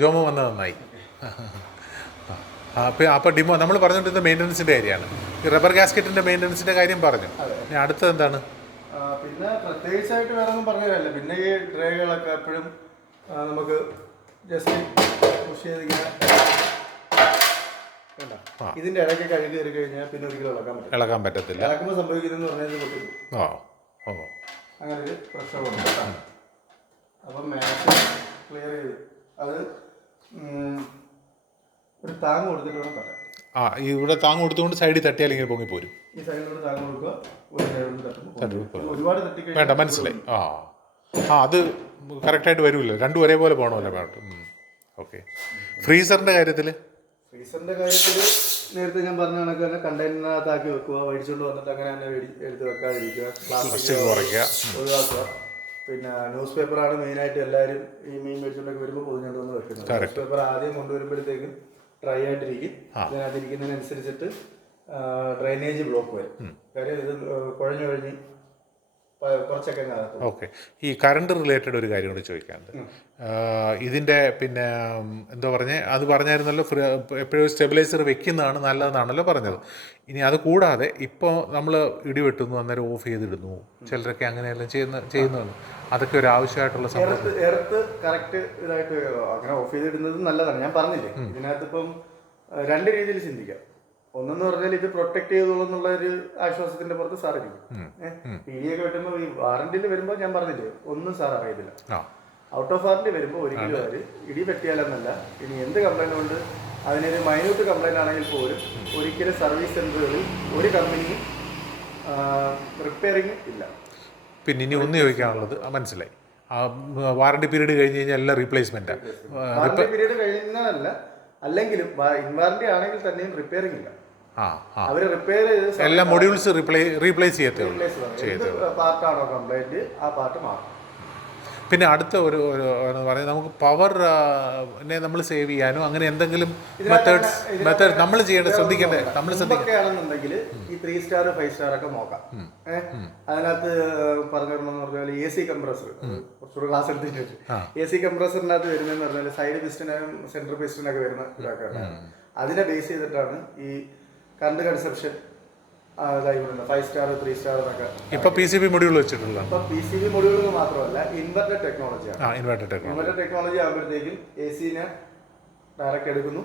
ജോമോ വന്നത് നന്നായി. അപ്പോൾ ഡിമോ നമ്മൾ പറഞ്ഞുകൊണ്ടിരുന്ന മെയിൻ്റനൻസിൻ്റെ കാര്യമാണ്. ഈ റബ്ബർ ഗാസ്കറ്റിൻ്റെ മെയിൻ്റനൻസിൻ്റെ കാര്യം പറഞ്ഞു. ഇനി അടുത്തത് എന്താണ്? പിന്നെ പ്രത്യേകിച്ചായിട്ട് വേറെ ഒന്നും പറഞ്ഞു തരില്ല. പിന്നെ ഈ ട്രേകളൊക്കെ എപ്പോഴും നമുക്ക് ജസ്റ്റ് പുഷ് ചെയ്തിങ്ങനെ ഇതിൻ്റെ ഇടയ്ക്ക് കഴുകി കയറി കഴിഞ്ഞാൽ പിന്നെ ഒരിക്കലും ഇളക്കാൻ പറ്റത്തില്ല. ഇളക്കുമ്പോൾ സംഭവിക്കുന്നതെന്ന് പറഞ്ഞാൽ പൊട്ടിക്കും. അങ്ങനെ ഒരു പ്രശ്നമുണ്ട്. അപ്പം മാക്സിമം ക്ലിയർ ചെയ്ത് അത് ഒരു താങ്ങ് കൊടുത്തിട്ട് വേണം പറയാം. ആ ഇവിടെ താങ്ങ് കൊടുത്തുകൊണ്ട് സൈഡിൽ തട്ടിയാൽ ഇങ്ങനെ പൊങ്ങി പോരും. ഈ സൈഡിലോട്ട് താങ്ങ് കൊടുക്കുക, ഒരു സൈഡിലോട്ട് തട്ടുമ്പോൾ ഒരുപാട് തട്ടിക്കഴിഞ്ഞാൽ വേണ്ട, മനസ്സിലായി. അത് കറക്റ്റായിട്ട് വരുമല്ലോ, രണ്ടും ഒരേപോലെ പോകണമല്ലോ വേണ്ട. ഓക്കെ. ഫ്രീസറിൻ്റെ കാര്യത്തിൽ നേരത്തെ ഞാൻ പറഞ്ഞ കണക്ക് തന്നെ കണ്ടെയ്നറിനകത്താക്കി വെക്കുക, മേടിച്ചുകൊണ്ട് വന്നിട്ട് അങ്ങനെ തന്നെ എടുത്ത് വെക്കാതിരിക്കുക, പ്ലാസ്റ്റിക് ഒഴിവാക്കുക. പിന്നെ ന്യൂസ് പേപ്പറാണ് മെയിനായിട്ട് എല്ലാവരും ഈ മീൻ മേടിച്ചുകൊണ്ടൊക്കെ വരുമ്പോൾ പൊതിഞ്ഞുകൊണ്ട് വന്ന് വെക്കുന്നത്. ന്യൂസ് പേപ്പർ ആദ്യം കൊണ്ടുവരുമ്പോഴത്തേക്കും ഡ്രൈ ആയിട്ടിരിക്കും. ഇതിനകത്തിരിക്കുന്നതിനനുസരിച്ചിട്ട് ഡ്രൈനേജ് ബ്ലോക്ക് വരും. കാര്യം ഇത് കുഴഞ്ഞ് കുറച്ചൊക്കെ നടക്കും. ഓക്കെ. ഈ കറണ്ട് റിലേറ്റഡ് ഒരു കാര്യം കൂടി ചോദിക്കാറുണ്ട്. ഇതിൻ്റെ പിന്നെ എന്തോ പറഞ്ഞേ, അത് പറഞ്ഞായിരുന്നല്ലോ, എപ്പോഴും സ്റ്റെബിലൈസർ വെക്കുന്നതാണ് നല്ലതെന്നാണല്ലോ പറഞ്ഞത്. ഇനി അത് കൂടാതെ ഇപ്പോൾ നമ്മൾ ഇടിവെട്ടുന്നു, അന്നേരം ഓഫ് ചെയ്തിടുന്നു, ചിലരൊക്കെ അങ്ങനെയെല്ലാം ചെയ്യുന്നതാണ്. അതൊക്കെ ഒരു ആവശ്യമായിട്ടുള്ള സമയത്ത് എർത്ത് കറക്റ്റ് ഇതായിട്ട് അങ്ങനെ ഓഫ് ചെയ്തിടുന്നത് നല്ലതാണ്. ഞാൻ പറഞ്ഞില്ലേ, ഇതിനകത്ത് ഇപ്പം രണ്ട് രീതിയിൽ ചിന്തിക്കാം. ഒന്നെന്ന് പറഞ്ഞാൽ ഇത് പ്രൊട്ടക്ട് ചെയ്തോളൂ എന്നുള്ള ഒരു ആശ്വാസത്തിന്റെ പുറത്ത് സാർ ഇരിക്കും. പിടിയൊക്കെ വെട്ടുമ്പോൾ ഈ വാറന്റിയിൽ വരുമ്പോൾ ഞാൻ പറഞ്ഞില്ലേ, ഒന്നും സാർ അറിയത്തില്ല. ഔട്ട് ഓഫ് വാറന്റി വരുമ്പോൾ ഒരിക്കലും അവര് ഇടി പറ്റിയാലെന്നല്ല, ഇനി എന്ത് കംപ്ലൈന്റ് കൊണ്ട് അതിനൊരു മൈന്യൂട്ട് കംപ്ലൈന്റ് ആണെങ്കിൽ പോലും ഒരിക്കലും സർവീസ് സെന്ററുകളിൽ ഒരു കമ്പനിയും റിപ്പയറിങ് ഇല്ല. പിന്നെ ഇനി ഒന്ന് ചോദിക്കാനുള്ളത്, മനസ്സിലായി, വാറണ്ടി പീരീഡ് കഴിഞ്ഞ് കഴിഞ്ഞാൽ എല്ലാം റീപ്ലേസ്മെന്റാണ്. വാറണ്ടി പീരീഡ് കഴിയുന്നതല്ല, അല്ലെങ്കിലും ഇൻവാറന്റി ആണെങ്കിൽ തന്നെയും റിപ്പയറിംഗ് ഇല്ല. അവര് റിപ്പയർ ചെയ്ത് എല്ലാ മൊഡ്യൂൾസ് റീപ്ലേസ് ചെയ്യത്തേ പാർട്ടാണോ കംപ്ലൈന്റ്, ആ പാർട്ട് മാറും. പിന്നെ അടുത്ത ഒരു പറയുന്നത്, നമുക്ക് പവർ നമ്മൾ സേവ് ചെയ്യാനോ അങ്ങനെ എന്തെങ്കിലും മെത്തേഡ് നമ്മൾ ചെയ്യേണ്ടത് ശ്രദ്ധിക്കേണ്ടത് ആണെന്നുണ്ടെങ്കിൽ ഈ 3 സ്റ്റാർ 5 സ്റ്റാർ ഒക്കെ നോക്കാം. അതിനകത്ത് പറഞ്ഞിരുന്നെന്ന് പറഞ്ഞാൽ AC കംപ്രസർ കുറച്ചുകൂടെ ക്ലാസ് എടുത്തിട്ട് AC കംപ്രസറിനകത്ത് വരുന്നതെന്ന് പറഞ്ഞാൽ സൈഡ് പിസ്റ്റനും സെൻട്രൽ പിസ്റ്റനൊക്കെ വരുന്ന ഇതാക്കാണ്. അതിനെ ബേസ് ചെയ്തിട്ടാണ് ഈ കറണ്ട് കൺസപ്ഷൻ 5 സ്റ്റാർ 3 സ്റ്റാർ എന്നൊക്കെ. ഇപ്പൊ PCB മൊഡ്യൂൾ വെച്ചിട്ടുള്ള PCB മൊഡ്യൂളുകൾ മാത്രമല്ല, ഇൻവെർട്ടർ ടെക്നോളജിയാണ്. ഇൻവെർട്ടർ ടെക്നോളജി ആകുമ്പോഴത്തേക്കും AC-നെ ഡയറക്റ്റ് എടുക്കുന്നു,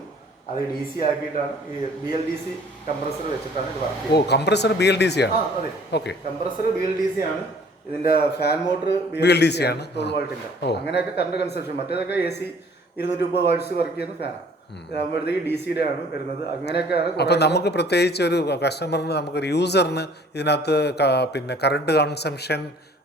അത് DC ആക്കിയിട്ടാണ് ഈ BLDC കംപ്രസർ വെച്ചിട്ടാണ് ഇത് വർക്ക് ചെയ്യുന്നത്. കംപ്രസർ BLDC ആണ്. അതെ, ഓക്കെ. കംപ്രസർ BLDC ആണ്. ഇതിന്റെ ഫാൻ മോട്ടർ BLDC ആണ്, 12 വോൾട്ടിന്റെ. അങ്ങനെയൊക്കെ കറണ്ട് കൺസപ്ഷൻ. മറ്റേതൊക്കെ AC 230 വാട്ട്സ് വർക്ക് ചെയ്യുന്ന ഫാനാണ്. ആകുമ്പോഴത്തേക്ക് DC-യുടെ ആണ് വരുന്നത്. അങ്ങനെയൊക്കെയാണ്. അപ്പൊ നമുക്ക് പ്രത്യേകിച്ച് ഒരു കസ്റ്റമറിന്, നമുക്കൊരു യൂസറിന് ഇതിനകത്ത് പിന്നെ കറണ്ട് കൺസംഷൻ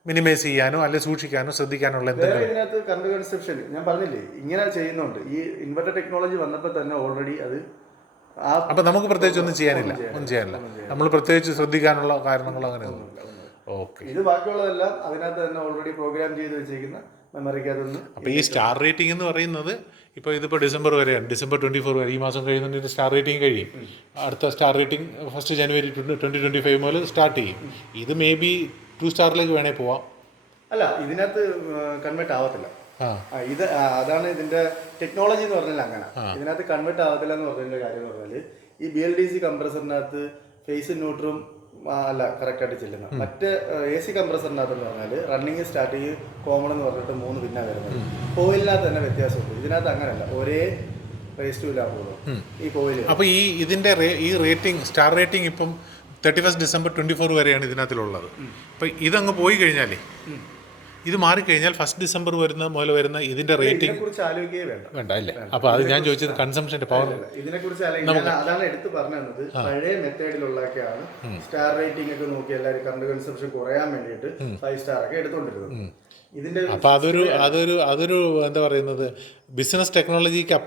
മിനിമൈസ് ചെയ്യാനോ അല്ലെങ്കിൽ സൂക്ഷിക്കാനോ ശ്രദ്ധിക്കാനുള്ള എന്തെങ്കിലും ഇതിനകത്ത് കറണ്ട് കൺസപ്ഷൻ ഞാൻ പറഞ്ഞില്ലേ ഇങ്ങനെ ചെയ്യുന്നുണ്ട്. ഈ ഇൻവെർട്ടർ ടെക്നോളജി വന്നപ്പോൾ തന്നെ ഓൾറെഡി അത് അപ്പൊ നമുക്ക് പ്രത്യേകിച്ച് ഒന്നും ചെയ്യാനില്ല. നമ്മൾ പ്രത്യേകിച്ച് ശ്രദ്ധിക്കാനുള്ള കാരണങ്ങൾ അങ്ങനെയൊന്നും. ഓക്കെ. ഇത് ബാക്കിയുള്ളതെല്ലാം അതിനകത്ത് തന്നെ ഓൾറെഡി പ്രോഗ്രാം ചെയ്ത് വെച്ചിരിക്കുന്ന മെമ്മറിക്കകത്തുനിന്ന്. അപ്പോൾ ഈ സ്റ്റാർ റേറ്റിംഗ് എന്ന് പറയുന്നത് ഇപ്പോൾ ഇതിപ്പോൾ ഡിസംബർ വരെയാണ്, December 24 വരെ, ഈ മാസം കഴിയുന്നുണ്ടെങ്കിൽ സ്റ്റാർ റേറ്റിംഗ് കഴിയും. അടുത്ത സ്റ്റാർ റേറ്റിംഗ് 1 January 2025 മുതൽ സ്റ്റാർട്ട് ചെയ്യും. ഇത് മേ ബി 2 സ്റ്റാറിലേക്ക് വേണേൽ പോവാം. അല്ല, ഇതിനകത്ത് കൺവേർട്ട് ആവത്തില്ല. ഇത് അതാണ് ഇതിന്റെ ടെക്നോളജി എന്ന് പറഞ്ഞാൽ. അങ്ങനെ ഇതിനകത്ത് കൺവേർട്ട് ആവത്തില്ല എന്ന് പറഞ്ഞതിന്റെ കാര്യം എന്ന് പറഞ്ഞാൽ, ഈ BLDC കംപ്രസറിനകത്ത് ഫേസ് ന്യൂട്രും അല്ല കറക്റ്റായിട്ട് ചെല്ലുന്നത്. മറ്റ് AC കംപ്രസറിനകത്ത് എന്ന് പറഞ്ഞാൽ റണ്ണിങ് സ്റ്റാർട്ടിങ് കോമൺ എന്ന് പറഞ്ഞിട്ട് 3 പിന്നെ വരുന്നത്. കോയിലിനകത്ത് തന്നെ വ്യത്യാസമുണ്ട്. ഇതിനകത്ത് അങ്ങനെയല്ല, ഒരേ റേസ് ടു ലാഭമുള്ളൂ ഈ കോയിൽ. അപ്പോൾ ഇതിന്റെ ഈ റേറ്റിംഗ്, സ്റ്റാർ റേറ്റിംഗ് ഇപ്പം 31 December 2024 വരെയാണ് ഇതിനകത്തിലുള്ളത്. അപ്പം ഇതങ്ങ് പോയി കഴിഞ്ഞാലേ, ഇത് മാറിക്കഴിഞ്ഞാൽ 1 December മുതൽ വരുന്ന ഇതിന്റെ റേറ്റിംഗ് കുറിച്ച് ആലോചിക്കേ വേണ്ട അല്ലേ? അപ്പൊ അത് ഞാൻ ചോദിച്ചത് കൺസംഷന്റെ പവർ ഇതിനെ കുറിച്ച് അതാണ് എടുത്ത് പറഞ്ഞത്. പഴയ മെത്തേഡിലുള്ളൊക്കെയാണ് സ്റ്റാർ റേറ്റിംഗ് ഒക്കെ നോക്കി എല്ലാവരും കറണ്ട് കൺസംഷൻ കുറയാൻ വേണ്ടിയിട്ട് 5 സ്റ്റാർ ഒക്കെ എടുത്തോണ്ടിരുന്നത്. ഇതിന്റെ അപ്പൊ അതൊരു എന്താ പറയുന്നത്, ബിസിനസ് ടെക്നോളജിക്ക്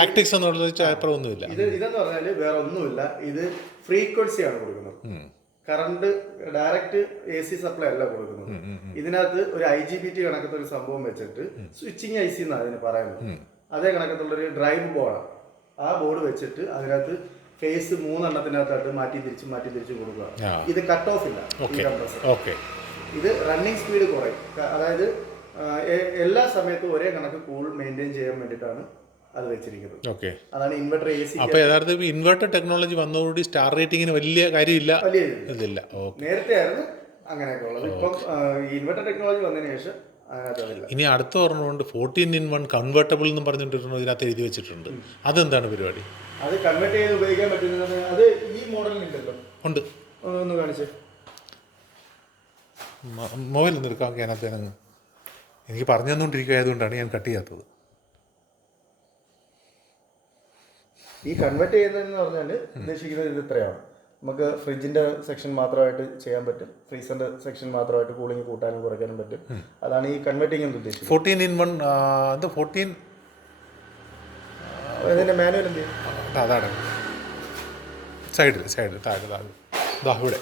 ടാക്ടിക്സ് എന്നുള്ളത് അപ്പുറമൊന്നുമില്ല. ഇതെന്ന് പറഞ്ഞാല് വേറെ ഒന്നുമില്ല. ഇത് ഫ്രീക്വൻസിയാണ് കൊടുക്കുന്നത്. കറണ്ട് ഡയറക്റ്റ് AC സപ്ലൈ അല്ല കൊടുക്കുന്നത്. ഇതിനകത്ത് ഒരു IGBT കണക്കത്തെ ഒരു സംഭവം വെച്ചിട്ട് സ്വിച്ചിങ് IC എന്നാണ് അതിന് പറയുന്നത്. അതേ കണക്കത്തുള്ളൊരു ഡ്രൈവ് ബോർഡാണ്. ആ ബോർഡ് വെച്ചിട്ട് അതിനകത്ത് ഫേസ് 3 എണ്ണത്തിനകത്തായിട്ട് മാറ്റി തിരിച്ച് കൊടുക്കുക. ഇത് കട്ട് ഓഫ് ഇല്ല ഈ കംപ്രസർ. ഇത് റണ്ണിങ് സ്പീഡ് കുറയും. അതായത് എല്ലാ സമയത്തും ഒരേ കണക്ക് കൂൾ മെയിൻറ്റെയിൻ ചെയ്യാൻ വേണ്ടിയിട്ടാണ് അത് വെച്ചിരിക്കുന്നത്. ഓക്കെ. അതാണ് ഇൻവെർട്ടർ AC. അപ്പോൾ യഥാർത്ഥത്തിൽ ഇൻവെർട്ടർ ടെക്നോളജി വന്നതോടുകൂടി സ്റ്റാർ റേറ്റിംഗിന് വലിയ കാര്യമില്ല. നേരത്തെ ആയിരുന്നു അങ്ങനെയൊക്കെ ഉള്ളത്. ഇപ്പം ഇൻവെർട്ടർ ടെക്നോളജി വന്നതിന് ശേഷം അതിനകത്ത് ഇനി അടുത്ത ഓർമ്മയുണ്ട്, 14-in-1 കൺവേർട്ടബിൾ എന്നും പറഞ്ഞിട്ടുണ്ട്, ഇതിനകത്ത് എഴുതി വെച്ചിട്ടുണ്ട്. അതെന്താണ് പരിപാടി? അത് കൺവേർട്ട് ചെയ്ത് ഉപയോഗിക്കാൻ പറ്റുന്നത് അത് ഈ മോഡലിനില്ലല്ലോ. ഉണ്ട്. ഒന്ന് കാണിച്ചേ. മൊബൈൽ ഒന്ന് എടുക്കാം. അതിനകത്ത് എനിക്ക് പറഞ്ഞു തന്നുകൊണ്ടിരിക്കുക ആയതുകൊണ്ടാണ് ഞാൻ കട്ട് ചെയ്യാത്തത്. ഈ കൺവേർട്ട് ചെയ്യുന്നതെന്ന് പറഞ്ഞാൽ ഉദ്ദേശിക്കുന്നത് ഇത് ഇത്രയാണ്. നമുക്ക് ഫ്രിഡ്ജിന്റെ സെക്ഷൻ മാത്രമായിട്ട് ചെയ്യാൻ പറ്റും, ഫ്രീസറിന്റെ സെക്ഷൻ മാത്രമായിട്ട് കൂളിംഗ് കൂട്ടാനും കുറയ്ക്കാനും പറ്റും. അതാണ് ഈ കൺവേർട്ടിംഗ് എന്ന് ഉദ്ദേശിക്കുന്നത്. 14 in 1 അത് 14 ഇതിന്റെ മാനുവൽ എന്ത് ചെയ്യും? അതാണ് സൈഡിൽ താഴെ ദാ ഇവിടെ.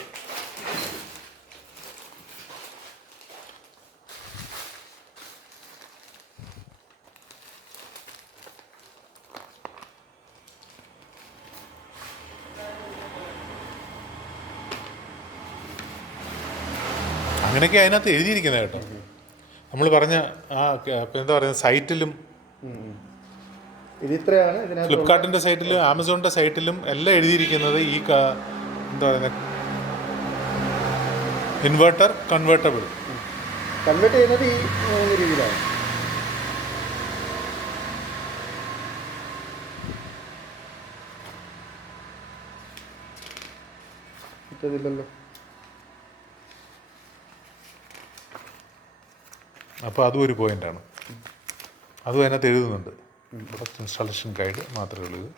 അങ്ങനെയൊക്കെ അതിനകത്ത് എഴുതിയിരിക്കുന്നത് കേട്ടോ. നമ്മൾ പറഞ്ഞ എന്താ പറയുക, സൈറ്റിലും ഇത് ഇത്രയാണ് ഇതിനകത്ത്. ഫ്ലിപ്കാർട്ടിൻ്റെ സൈറ്റിലും ആമസോണിൻ്റെ സൈറ്റിലും എല്ലാം എഴുതിയിരിക്കുന്നത് ഈ എന്താ പറയുന്നത് ഇൻവെർട്ടർ കൺവേർട്ടബിൾ. കൺവേർട്ട് ചെയ്യുന്നത് ഈ 3 രീതിയിലാണ്. ഇല്ലല്ലോ. അപ്പോൾ അതും ഒരു പോയിൻ്റാണ്. അതും അതിനകത്ത് എഴുതുന്നുണ്ട്. പ്രൊഡക്റ്റ് ഇൻസ്റ്റാളേഷൻ ഗൈഡ് മാത്രമേ ഉള്ളൂ ഇത്.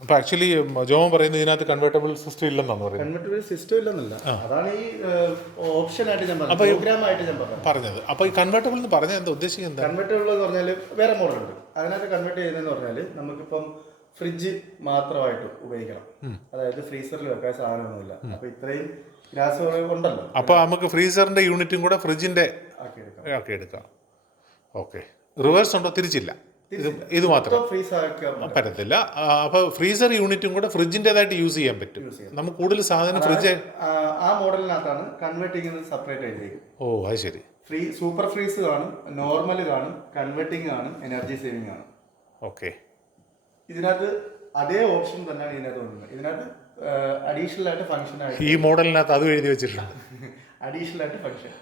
അപ്പോൾ ആക്ച്വലി ജോമൻ പറയുന്നത് ഇതിനകത്ത് കൺവേർട്ടബിൾ സിസ്റ്റം ഇല്ലെന്നാണ് പറയുന്നത്. കൺവേർട്ടബിൾ സിസ്റ്റം ഇല്ലെന്നല്ല, അതാണ് ഈ ഓപ്ഷനായിട്ട് ഞാൻ പറഞ്ഞത്, പ്രോഗ്രാമായിട്ട് ഞാൻ പറഞ്ഞത്. അപ്പോൾ ഈ കൺവേർട്ടബിൾ എന്ന് പറഞ്ഞാൽ എന്താ ഉദ്ദേശിക്കുന്നത്? കൺവേർട്ടബിൾ എന്ന് പറഞ്ഞാൽ വേറെ മോഡലുണ്ട്. അതിനകത്ത് കൺവേർട്ട് ചെയ്യുന്നതെന്ന് പറഞ്ഞാൽ നമുക്കിപ്പം ഫ്രിഡ്ജ് മാത്രമായിട്ട് ഉപയോഗിക്കണം, അതായത് ഫ്രീസറിൽ വെക്കാൻ സാധനമൊന്നുമില്ല. അപ്പോൾ ഇത്രയും ഗ്യാസ് ഉണ്ടല്ലോ, അപ്പോൾ നമുക്ക് ഫ്രീസറിൻ്റെ യൂണിറ്റും കൂടെ ഫ്രിഡ്ജിൻ്റെ ആക്കി എടുക്കാം. ഓക്കെ. റിവേഴ്സ് ഉണ്ടോ? തിരിച്ചില്ല, ഇത് മാത്രം ഫ്രീസ് ആക്കാൻ പറ്റത്തില്ല. അപ്പോൾ ഫ്രീസർ യൂണിറ്റും കൂടെ ഫ്രിഡ്ജിൻ്റെതായിട്ട് യൂസ് ചെയ്യാൻ പറ്റും. നമുക്ക് കൂടുതൽ സാധനം ഫ്രിഡ്ജ് ആ മോഡലിനകത്താണ് കൺവേർട്ടിംഗ് സെപ്പറേറ്റ് ആയിരിക്കും. ഓ അത് ശരി. സൂപ്പർ ഫ്രീസ് കാണും, നോർമൽ കാണും, കൺവേർട്ടിംഗ് കാണും, എനർജി സേവിങ് കാണും. ഓക്കെ. ഇതിനകത്ത് അതേ ഓപ്ഷൻ തന്നെയാണ് ഇതിനകത്ത് വന്നത്. ഇതിനകത്ത് അഡീഷണൽ ആയിട്ട് ഫംഗ്ഷൻ ആയിട്ട് ഈ മോഡലിനകത്ത് അതും എഴുതി വെച്ചിട്ടുണ്ട്. അഡീഷണൽ ആയിട്ട് ഫംഗ്ഷൻ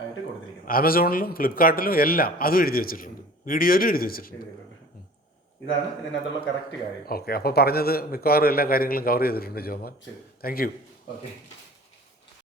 ആയിട്ട് കൊടുത്തിരിക്കുന്നത്. ആമസോണിലും ഫ്ലിപ്കാർട്ടിലും എല്ലാം അതും എഴുതി വെച്ചിട്ടുണ്ട്, വീഡിയോയിലും എഴുതി വെച്ചിട്ടുണ്ട്. ഇതാണ് ഇതിനകത്തുള്ള കറക്റ്റ് കാര്യം. ഓക്കെ. അപ്പോൾ പറഞ്ഞത് മിക്കവാറും എല്ലാ കാര്യങ്ങളും കവർ ചെയ്തിട്ടുണ്ട് ജോമോൻ. Thank you. ഓക്കെ.